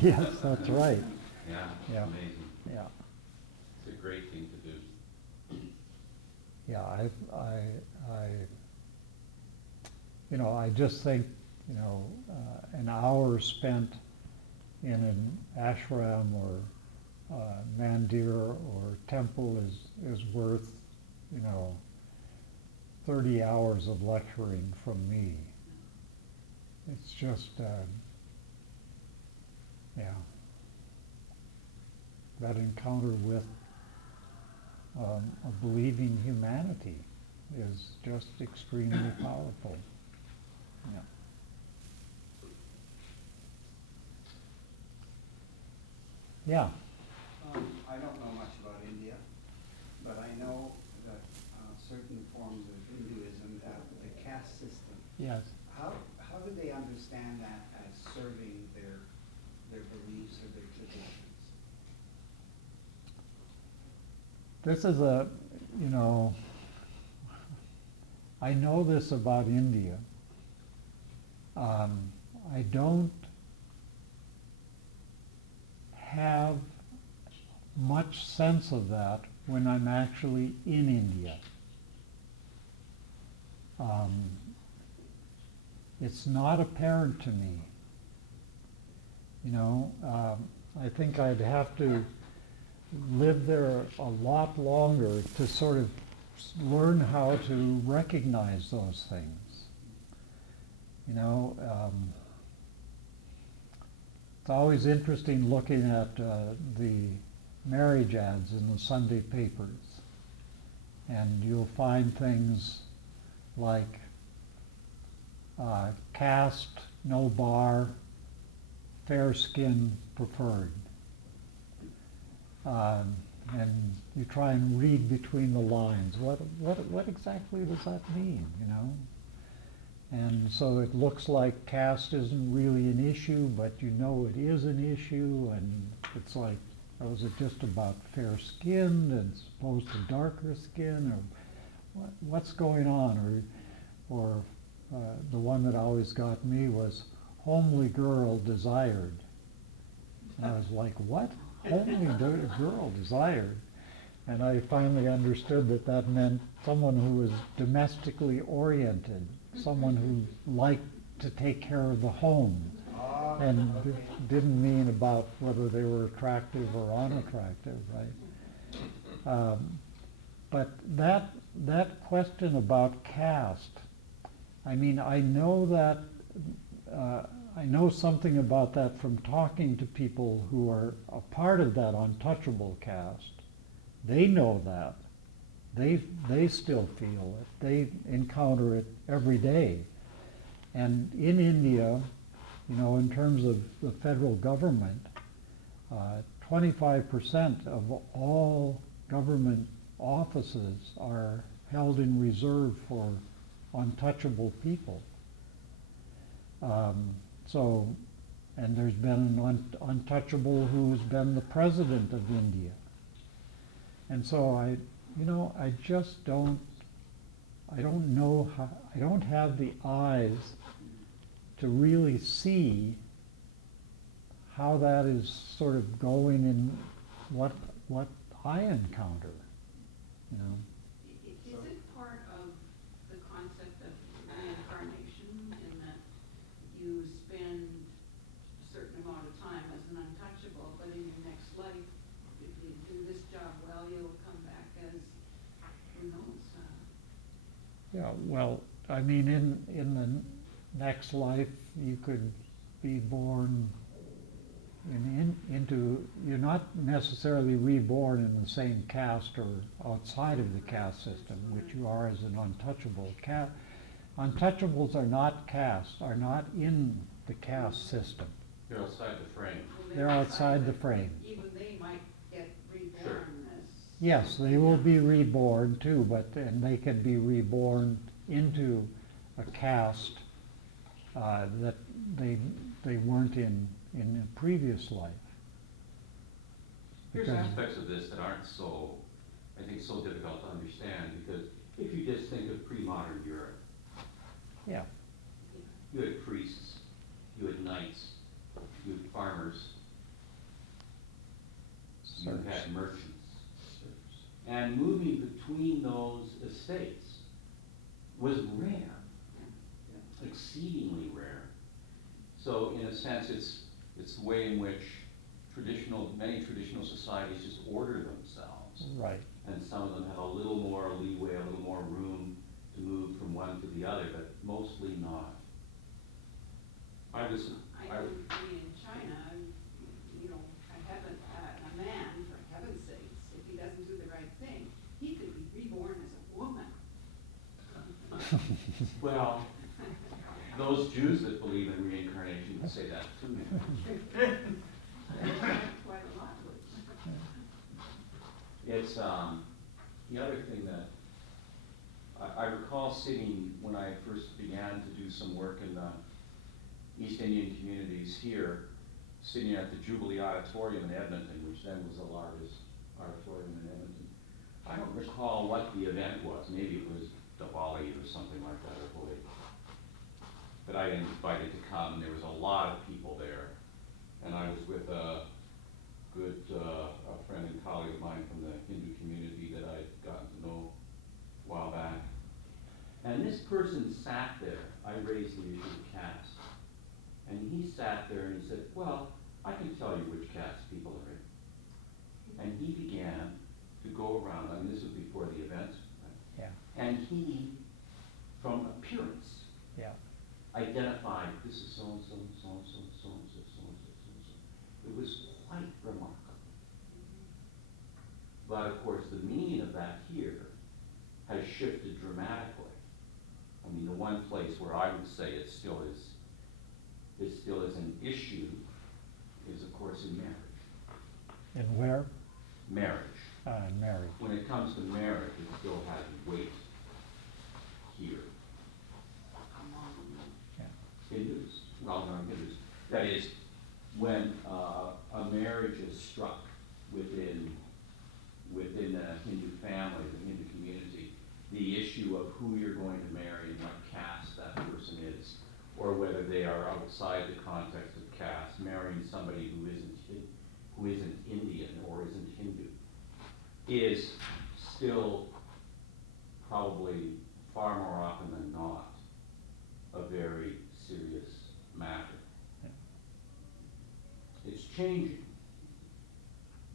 Yes, that's right. Yeah, it's Yeah. amazing. Yeah. It's a great thing to do. Yeah, I just think, an hour spent in an ashram or mandir or temple is worth, 30 hours of lecturing from me. It's just, that encounter with a believing humanity is just extremely powerful. Yeah. Yeah. I don't know much about India, but I know that certain forms of Hinduism have the caste system. Yes. How do they understand that as serving their beliefs or their traditions? This is I know this about India. I don't have much sense of that when I'm actually in India. It's not apparent to me. I think I'd have to live there a lot longer to sort of learn how to recognize those things. It's always interesting looking at the marriage ads in the Sunday papers, and you'll find things like caste, no bar, fair skin preferred. And you try and read between the lines. What exactly does that mean, And so it looks like caste isn't really an issue, but it is an issue, and it's like, is it just about fair skin as opposed to darker skin, or what's going on? Or the one that always got me was homely girl desired. And I was like, what? Homely girl desired. And I finally understood that meant someone who was domestically oriented, someone who liked to take care of the home, and didn't mean about whether they were attractive or unattractive, right? But that question about caste, I know something about that from talking to people who are a part of that untouchable caste. They know that. They still feel it. They encounter it every day. And in India, in terms of the federal government, 25% of all government offices are held in reserve for untouchable people. And there's been an untouchable who's been the president of India. And so I just don't know how, I don't have the eyes to really see how that is sort of going in what I encounter, Is it part of the concept of reincarnation in that you spend a certain amount of time as an untouchable, but in your next life, if you do this job well, you'll come back as, who knows? Yeah, well, in the next life, you could be born you're not necessarily reborn in the same caste or outside of the caste system, which you are as an untouchable. Untouchables are not in the caste system. They're outside the frame. They're outside the frame. Even they might get Yes, they will be reborn too, and they can be reborn into a caste that they weren't in a previous life. There's Because- aspects of this that aren't so, I think, so difficult to understand, because if you just think of pre-modern Europe, Yeah. you had priests, you had knights, you had farmers, you Serfs. had merchants. And moving between those estates was rare, exceedingly rare. So in a sense, it's the way in which many traditional societies just order themselves. Right. And some of them have a little more leeway, a little more room to move from one to the other, but mostly not. I mean, in China, you know, a man, for heaven's sakes, if he doesn't do the right thing, he could be reborn as a woman. Well, those Jews that believe in reincarnation would say that too. Quite a lot would. It's, the other thing that I recall sitting when I first began to do some work in the East Indian communities here, sitting at the Jubilee Auditorium in Edmonton, which then was the largest auditorium in Edmonton. I don't recall what the event was. Maybe it was Diwali or something like that, or Holi. But I got invited to come, and there was a lot of people there. And I was with a good a friend and colleague of mine from the Hindu community that I'd gotten to know a while back. And this person sat there. I raised the issue of caste. And he sat there and he said, well, I can tell you which caste people are in. And he began to go around, I mean, this was before the events, right? Yeah. And he, from appearance, Yeah. identified this is so-and-so, so-and-so, so-and-so, so-and-so, so-and-so. It was quite remarkable. But of course, the meaning of that here has shifted dramatically. I mean, the one place where I would say it still is an issue is, of course, in marriage. And where? Marriage. Marriage. When it comes to marriage, it still has weight here. Hindus, well, not Hindus. That is, when a marriage is struck within a Hindu family, the Hindu community, the issue of who you're going to marry and what caste that person is, or whether they are outside the context of caste, marrying somebody who isn't Indian or isn't Hindu, is still probably far more often than not a very serious matter. It's changing,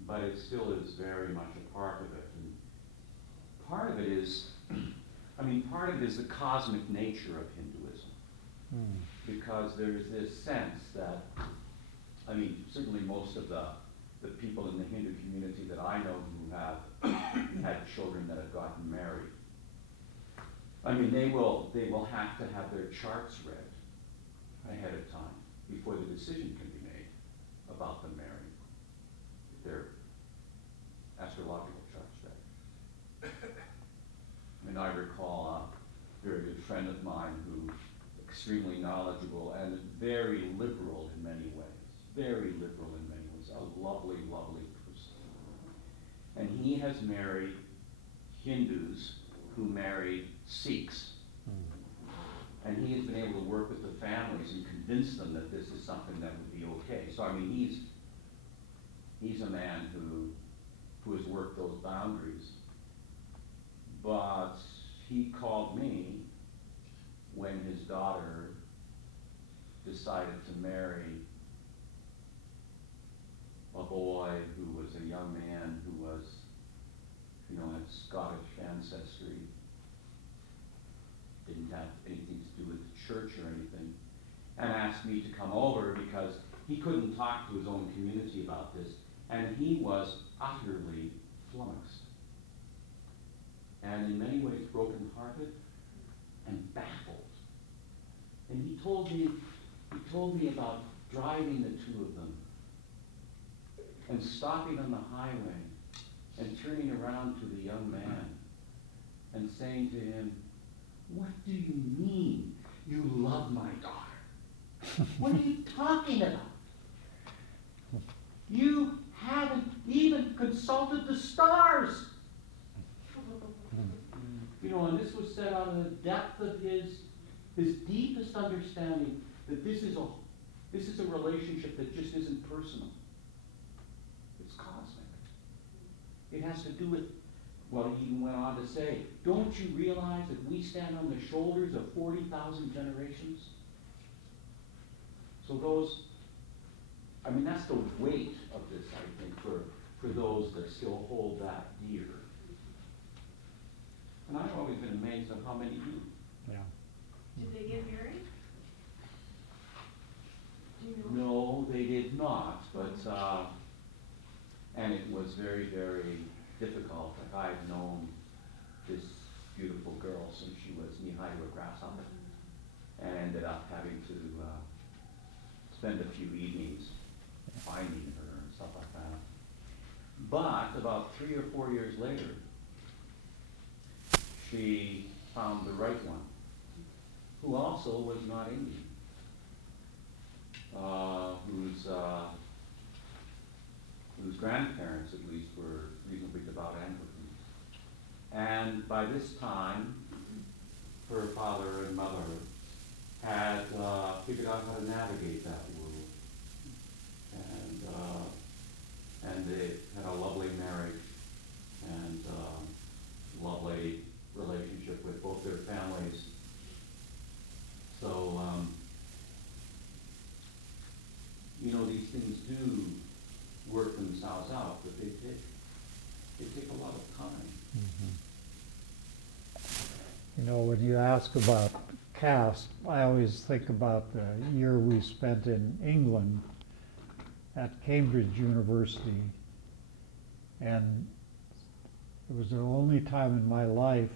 but it still is very much a part of it. And part of it is, part of it is the cosmic nature of Hinduism. Because there's this sense that, certainly most of the people in the Hindu community that I know who have had children that have gotten married, they will have to have their charts read ahead of time before the decision can be made about them marrying. Their astrological charts read. I recall a very good friend of mine who extremely knowledgeable and very liberal in many ways. Very liberal in many ways. A lovely, lovely person. And he has married Hindus who married Sikhs. And he has been able to work with the families and convince them that this is something that would be okay. So he's a man who has worked those boundaries. But he called me when his daughter decided to marry a boy who was a young man who was, had Scottish ancestry, didn't have anything to do with the church or anything, and asked me to come over because he couldn't talk to his own community about this, and he was utterly flummoxed. And in many ways brokenhearted and baffled. And he told me about driving the two of them and stopping on the highway and turning around to the young man and saying to him, "What do you mean you love my daughter? What are you talking about? You haven't even consulted the stars." You know, and this was said out of the depth of his deepest understanding that this is a relationship that just isn't personal. It's cosmic. It has to do with, well, he even went on to say, don't you realize that we stand on the shoulders of 40,000 generations? So that's the weight of this, I think, for those that still hold that dear. And I've always been amazed at how many do. Yeah. Did they get married? Do you know? No, they did not, but, and it was very, very difficult. Like, I've known this beautiful girl since she was knee-high to a grasshopper, and ended up having to spend a few evenings finding her and stuff like that. But about 3 or 4 years later, she found the right one, who also was not Indian, whose grandparents, at least, were reasonably devout Anglicans. And by this time, her father and mother had figured out how to navigate that world. And they had a lovely marriage and lovely relationship with both their families. So, these things do work themselves out, but they take a lot of time. You know, when you ask about caste, I always think about the year we spent in England at Cambridge University, and it was the only time in my life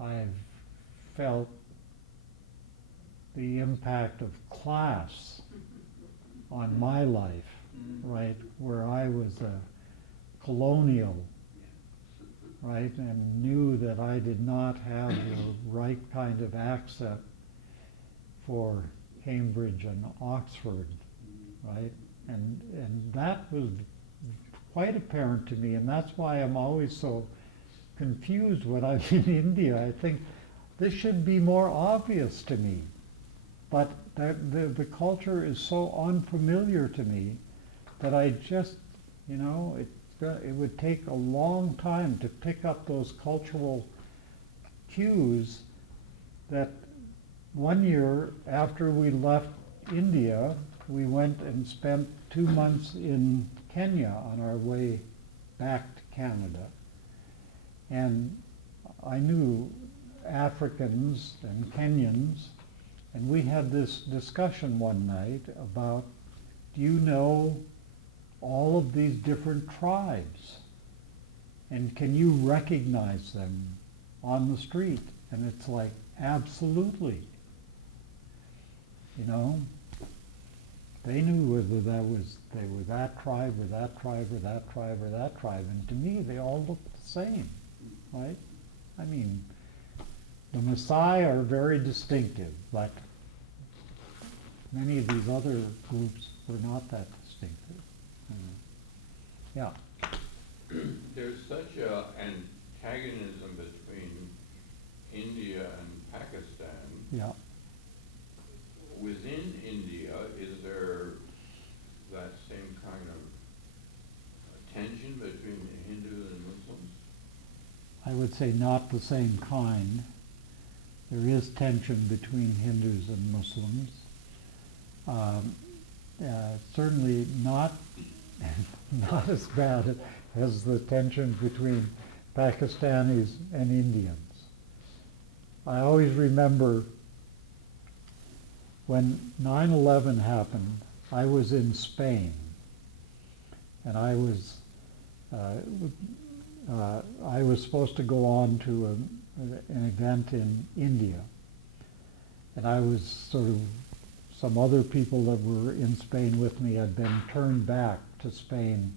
I've felt the impact of class on my life, right, where I was a colonial, right, and knew that I did not have the right kind of accent for Cambridge and Oxford, right, and that was quite apparent to me, and that's why I'm always so confused when I'm in India. I think this should be more obvious to me, but the culture is so unfamiliar to me that I just, it would take a long time to pick up those cultural cues that one year after we left India, we went and spent 2 months in Kenya on our way back to Canada. And I knew Africans and Kenyans, and we had this discussion one night about, do you know all of these different tribes? And can you recognize them on the street? And it's like, absolutely. They knew whether they were that tribe or that tribe or that tribe or that tribe. And to me, they all looked the same, right? I mean, the Maasai are very distinctive, but many of these other groups were not that distinctive. Yeah. There's such an antagonism between India and Pakistan. Yeah. Within India, is there that same kind of tension between the Hindus and Muslims? I would say not the same kind. There is tension between Hindus and Muslims. Certainly not as bad as the tension between Pakistanis and Indians. I always remember when 9/11 happened, I was in Spain, and I was supposed to go on to an event in India, and I was some other people that were in Spain with me had been turned back to Spain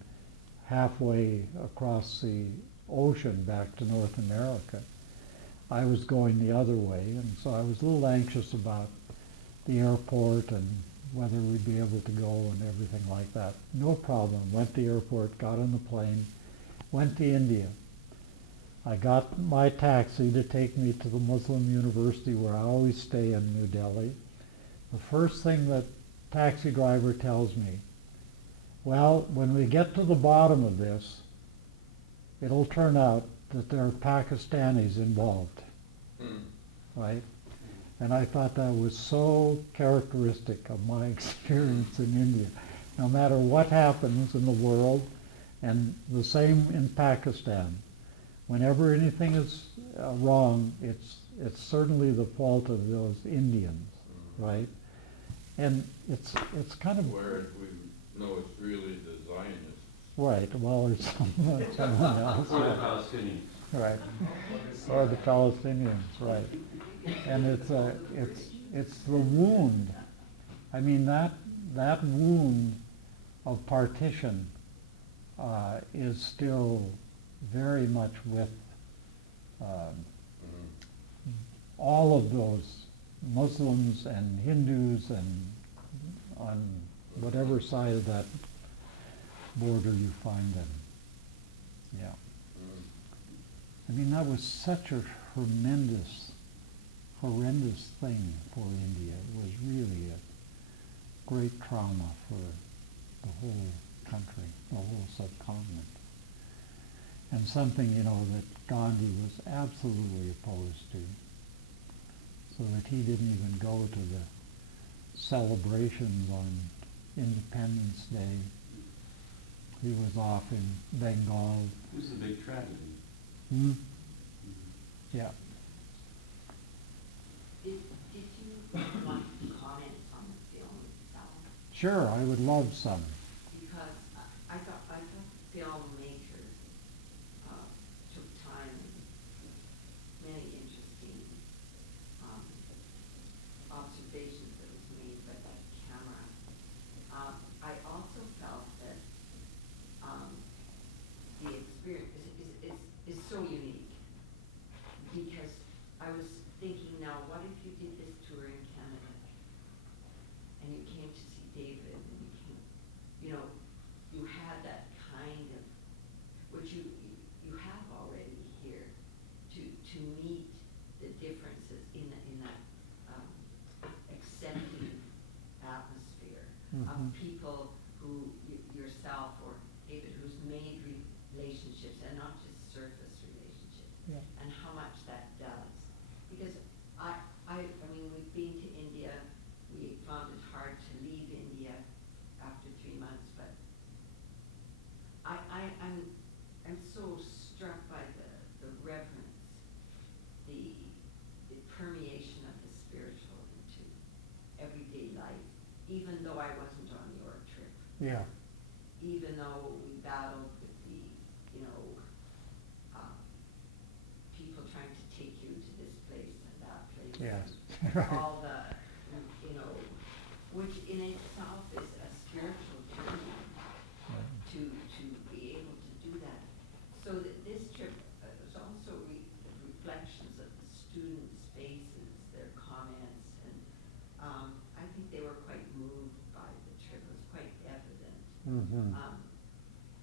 halfway across the ocean back to North America. I was going the other way, and so I was a little anxious about the airport and whether we'd be able to go and everything like that. No problem. Went to the airport, got on the plane, went to India. I got my taxi to take me to the Muslim university where I always stay in New Delhi. The first thing that taxi driver tells me, well, when we get to the bottom of this, it'll turn out that there are Pakistanis involved, right? And I thought that was so characteristic of my experience in India. No matter what happens in the world, and the same in Pakistan, whenever anything is wrong, it's certainly the fault of those Indians, right? And it's kind of... Whereas we know it's really the Zionists. Right, well, or someone else. Or the Palestinians. Right, or the Palestinians, right. And it's the wound. I mean, that wound of partition is still very much with all of those Muslims and Hindus and on whatever side of that border you find them. Yeah. I mean, that was such a horrendous thing for India. It was really a great trauma for the whole country, the whole subcontinent. And something, that Gandhi was absolutely opposed to. So that he didn't even go to the celebrations on Independence Day. He was off in Bengal. It was a big tragedy. Yeah. Did you want to comment on the film itself? Sure, I would love some. Because I thought the filmmakers took time and many interesting observations that was made by that camera. I also felt that the experience is so unique, because I was thinking, now what if you did this tour in Canada and you came to see David and you came, you had that kind of, which you have already here, to meet the differences in that accepting atmosphere of people who, yourself or David, who's made relationships and not just surface relationships, and how much that does. Because I mean, we've been to India, we found it hard to leave India after 3 months, but I'm so struck by the reverence, the permeation of the spiritual into everyday life, even though I wasn't on your trip. Yeah. Even though we battled with the, people trying to take you to this place and that place. Yes. And all the, which in itself is a spiritual journey to be able to do that. So that this trip was also reflections of the students' faces, their comments, and I think they were quite moved by the trip. It was quite evident.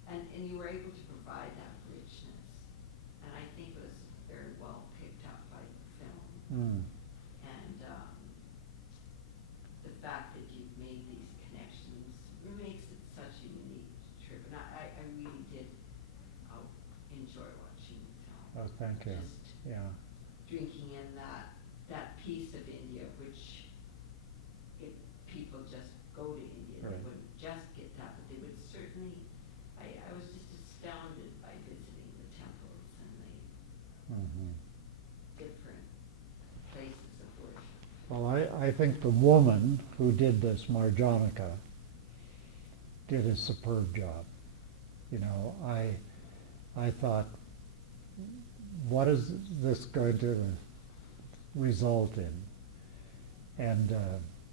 And you were able to provide that richness. And I think it was very well picked up by the film. And the fact that you've made these connections makes it such a unique trip. And I really did enjoy watching the film. Oh, thank you. Just drinking in that piece of India, which if people just go to India, they wouldn't just get that, but they would certainly. I was just astounded by visiting the temples and the different places of worship. Well, I think the woman who did this, Marjanika, did a superb job. I thought, what is this going to result in? And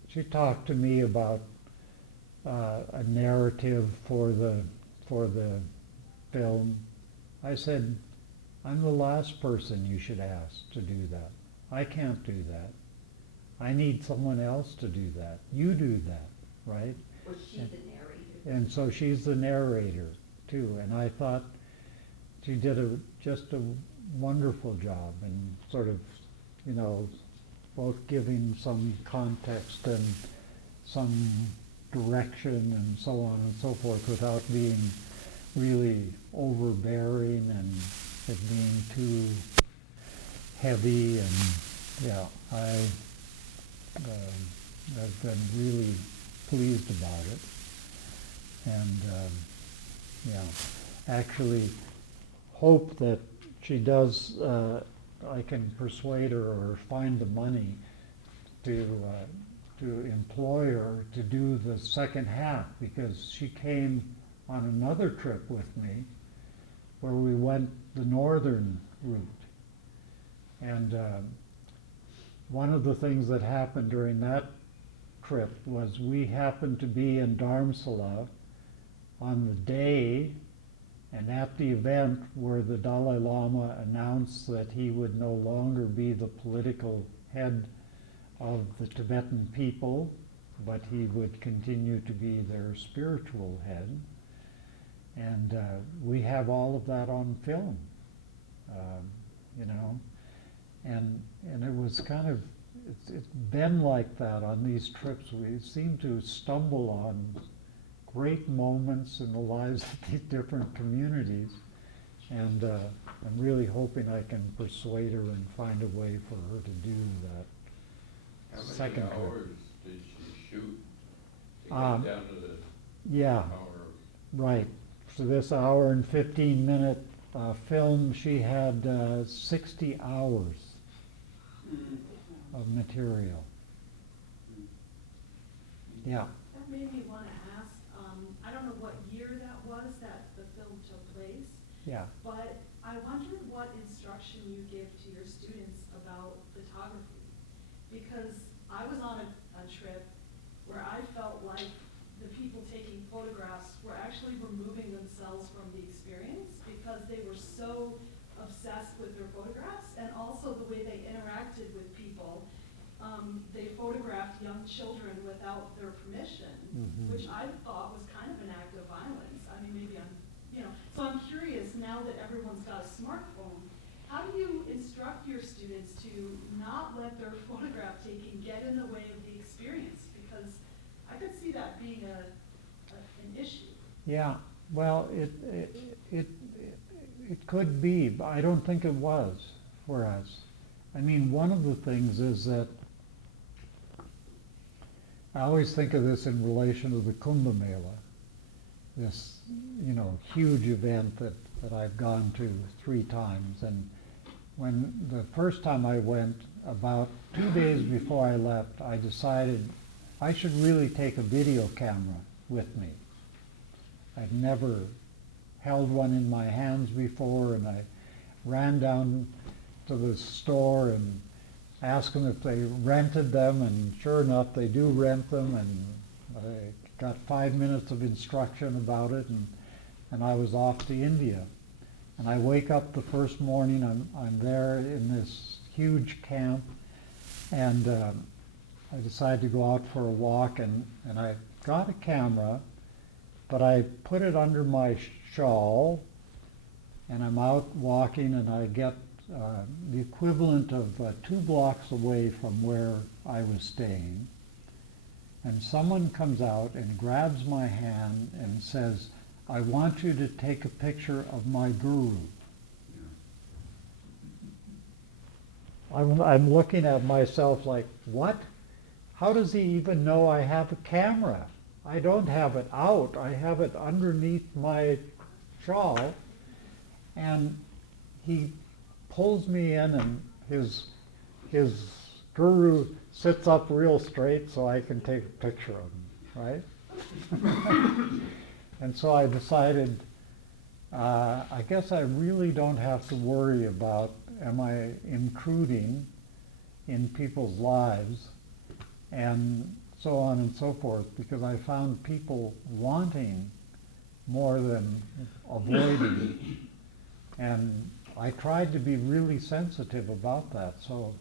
she talked to me about a narrative for the film, I said, I'm the last person you should ask to do that. I can't do that. I need someone else to do that. You do that, right? Was she the narrator? And so she's the narrator too. And I thought she did just a wonderful job and sort of, both giving some context and some direction and so on and so forth without being really overbearing and it being too heavy. And yeah, I've been really pleased about it. And actually hope that she does, I can persuade her or find the money to employ her to do the second half, because she came on another trip with me where we went the northern route. And one of the things that happened during that trip was we happened to be in Dharamsala on the day and at the event where the Dalai Lama announced that he would no longer be the political head of the Tibetan people, but he would continue to be their spiritual head. And we have all of that on film, and it was kind of, it's been like that on these trips. We seem to stumble on great moments in the lives of these different communities, and I'm really hoping I can persuade her and find a way for her to do that. How many Second trip. hours did she shoot to get down to the Yeah, hour? right. So this hour and 15-minute film, she had 60 hours of material. Yeah. That made me want to ask, I don't know what year that was that the film took place. Yeah. But I wondered what instruction you give to your students about photography. Because I was on a trip where I felt like the people taking photographs were actually removing themselves from the experience because they were so obsessed with their photographs and also the way they interacted with people. They photographed young children without their permission, which I thought was kind of an act of violence. I mean, maybe so I'm curious, now that everyone's got a smartphone, how do you instruct your students to not let their photograph taking get in the way of the experience? Because I could see that being an issue. Yeah, well, it could be, but I don't think it was for us. I mean, one of the things is that I always think of this in relation to the Kumbh Mela, this, huge event that I've gone to 3 times. And when the first time I went, about 2 days before I left, I decided I should really take a video camera with me. I'd never held one in my hands before, and I ran down to the store and asked them if they rented them, and sure enough, they do rent them, and I got 5 minutes of instruction about it, and I was off to India. And I wake up the first morning, I'm there in this huge camp, and I decided to go out for a walk, and I got a camera, but I put it under my shawl, and I'm out walking, and I get the equivalent of 2 blocks away from where I was staying, and someone comes out and grabs my hand and says, I want you to take a picture of my guru. I'm looking at myself like, what? How does he even know I have a camera? I don't have it out. I have it underneath my shawl. And he pulls me in, and his guru sits up real straight so I can take a picture of him, right? And so I decided, I guess I really don't have to worry about, am I intruding in people's lives, and so on and so forth, because I found people wanting more than avoiding. And I tried to be really sensitive about that. So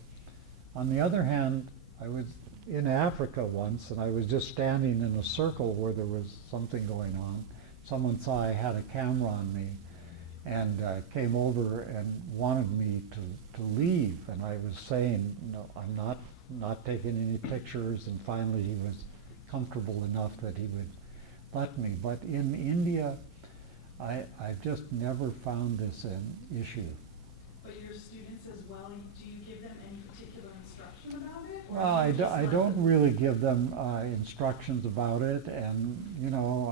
on the other hand, I was in Africa once, and I was just standing in a circle where there was something going on. Someone saw I had a camera on me and came over and wanted me to leave. And I was saying, no, I'm not taking any pictures. And finally he was comfortable enough that he would let me. But in India, I've just never found this an issue. But your students as well, do you give them any particular instruction about it? Or Well, do you just I let don't them- really give them instructions about it, and you know,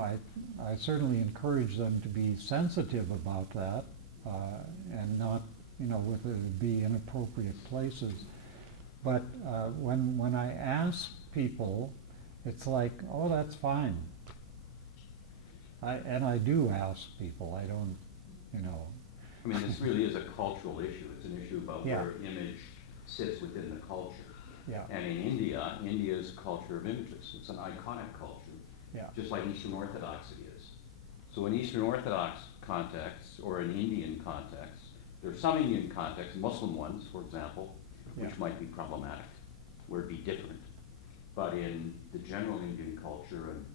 I certainly encourage them to be sensitive about that, and not, you know, with it be inappropriate places. But when I ask people, it's like, oh, that's fine. And I do ask people. I don't, you know. I mean, this really is a cultural issue. It's an issue about Yeah. where image sits within the culture. Yeah. And in India, India's culture of images, it's an iconic culture, Yeah. just like Eastern Orthodoxy is. So in Eastern Orthodox contexts or in Indian contexts, there are some Indian contexts, Muslim ones, for example, which Yeah. might be problematic, where it'd be different. But in the general Indian culture and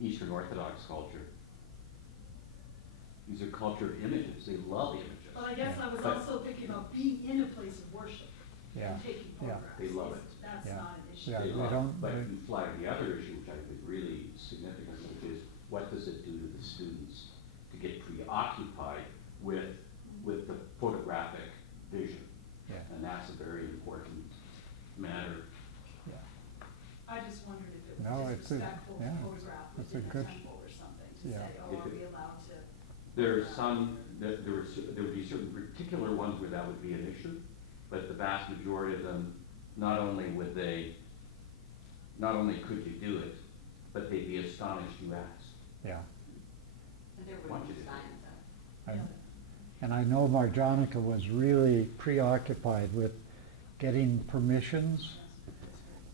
Eastern Orthodox culture, these are culture of images. They love images. Well, I guess I was But also thinking about being in a place of worship Yeah. and taking Yeah. photographs. They love it. That's Yeah. not an issue. Yeah, They they love it. don't- But they- you flag the other issue, which I think is really significant, which is what does it do to the students to get preoccupied with the photographic vision? Yeah. And that's a very important matter. I just wondered if it No, was it's a- disrespectful yeah, to photograph it's a within a good- temple or something, to yeah. say, oh, are we allowed to? There are some, there would be certain particular ones where that would be an issue, but the vast majority of them, not only could you do it, but they'd be astonished you asked. Yeah. And there Want were you to. signs up. And I know Marjanica was really preoccupied with getting permissions.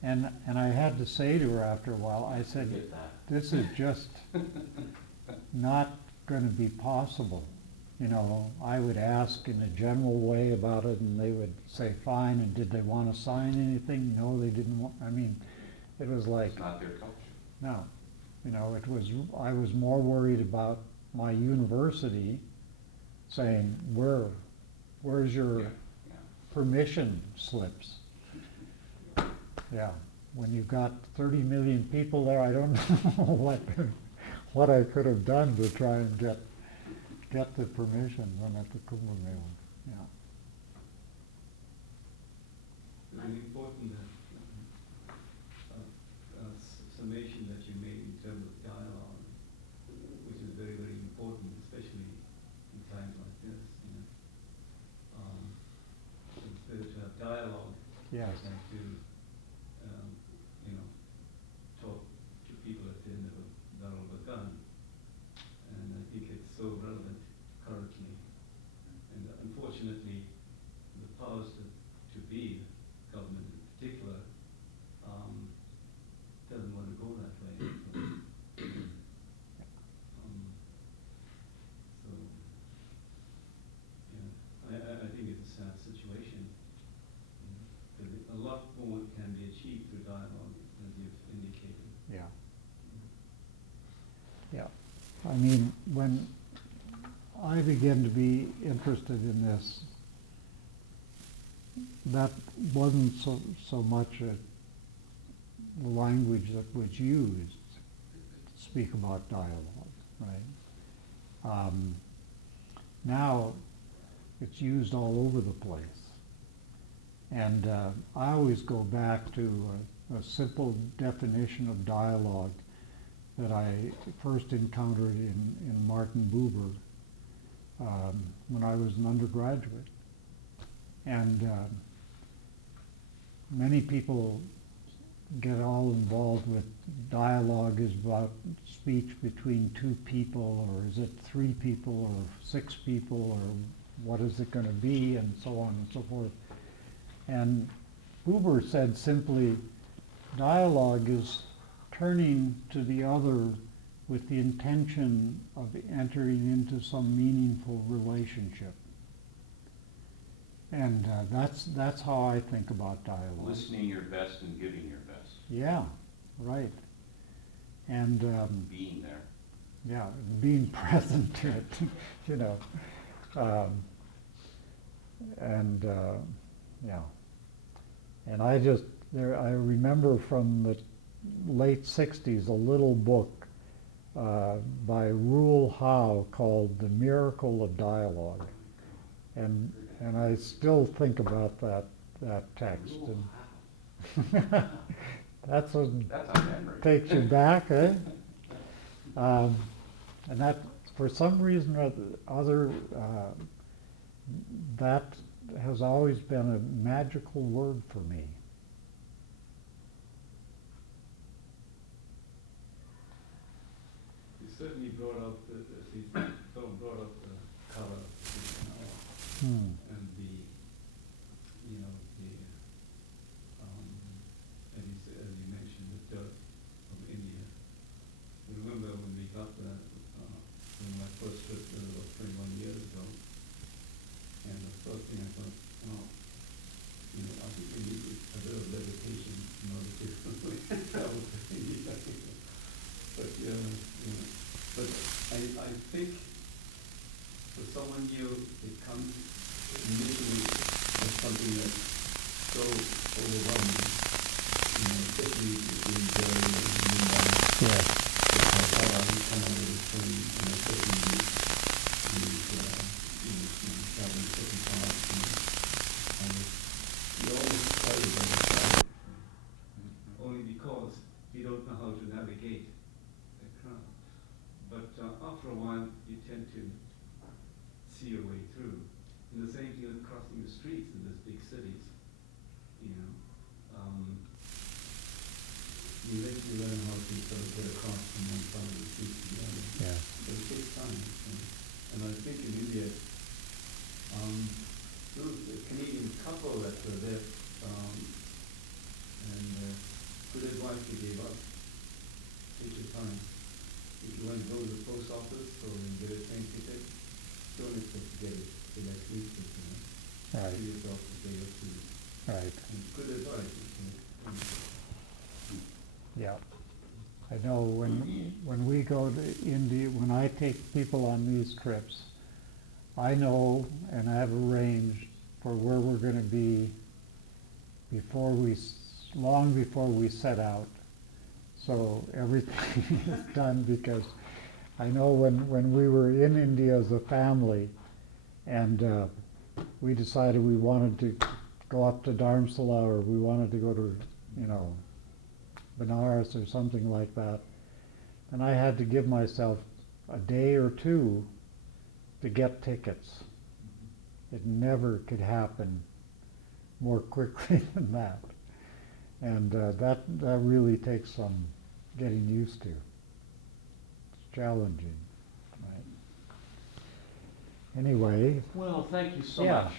And I had to say to her after a while, I said, Get that. this is just not going to be possible. You know, I would ask in a general way about it, and they would say fine, and did they want to sign anything? No, they didn't want, I mean, it was like, It's not their culture. no. You know, I was more worried about my university saying, where's your permission slips? Yeah, when you've got 30 million people there, I don't know what I could have done to try and get the permission when at the Kumbh Mela. Yeah. An important summation that you made in terms of dialogue, which is very, very important, especially in times like this. You know, it's better to have dialogue Yes. than to, you know, talk to people at the end of a barrel of a gun. And I think it's so relevant currently. And unfortunately, the powers to be, government in particular, doesn't want to go that way. So, yeah, I think it's a sad situation. But a lot more can be achieved through dialogue, as you've indicated. Yeah. Yeah. I mean, when I began to be interested in this, that wasn't so much the language that was used to speak about dialogue, right? Now it's used all over the place. And I always go back to a simple definition of dialogue that I first encountered in Martin Buber when I was an undergraduate. And many people get all involved with dialogue is about speech between two people, or is it 3 people, or 6 people, or what is it going to be, and so on and so forth. And Buber said simply, dialogue is turning to the other with the intention of entering into some meaningful relationship. And that's how I think about dialogue. Listening your best and giving your best. Yeah, right. And being there. Yeah, being present to it, you know. Yeah. And I remember from the late 60s a little book by Roald Howe called The Miracle of Dialogue. And I still think about that text. And that's a memory. Takes you back, eh? And that, for some reason or other, that has always been a magical word for me. You certainly brought up the film brought up the color and the, you know, the as you mentioned, the dirt of India. I remember when we got that, when my first trip there was 21 years ago, and the first thing I thought, oh, you know, I think we need a bit of levitation in order to travel to India. But you know, but I think for someone new, it comes initially as something that's so overwhelming, you know, especially between Jerry and Mumbai. Yeah. I thought I would come out of this thing, and especially these traveling certain parts, and you're almost excited by the crowd, only because you don't know how to navigate the crowd. But after a while, you tend to see your way through. And the same thing with crossing the streets in these big cities. You know, you eventually learn how to sort of get across from one side of the street to the other. Yeah. But it takes time. And I think in India, there was a Canadian couple that were there, and good advice they gave us: take your time. If you want to go to the post office or get a train ticket, don't expect to get it the next week. Right. Give yourself a day or two. Right. And good advice. Yeah. I know when we go to India, when I take people on these trips, I know and I have arranged for where we're going to be long before we set out. So everything is done, because I know when we were in India as a family and we decided we wanted to go up to Dharamsala, or we wanted to go to, you know, Benares or something like that, and I had to give myself a day or two to get tickets. It never could happen more quickly than that. And that really takes some getting used to. It's challenging, right? Anyway. Well, thank you so yeah, much.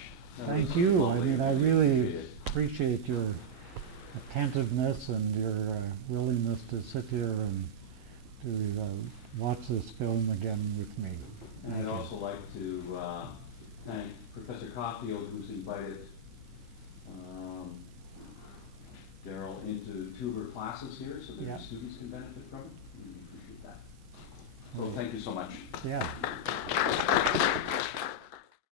Thank you. I mean, I really appreciate your attentiveness and your willingness to sit here and to watch this film again with me. And I'd also like to thank Professor Caulfield, who's invited Darrol into 2 of her classes here so that the students can benefit from it. We appreciate that. So thank you so much. Yeah.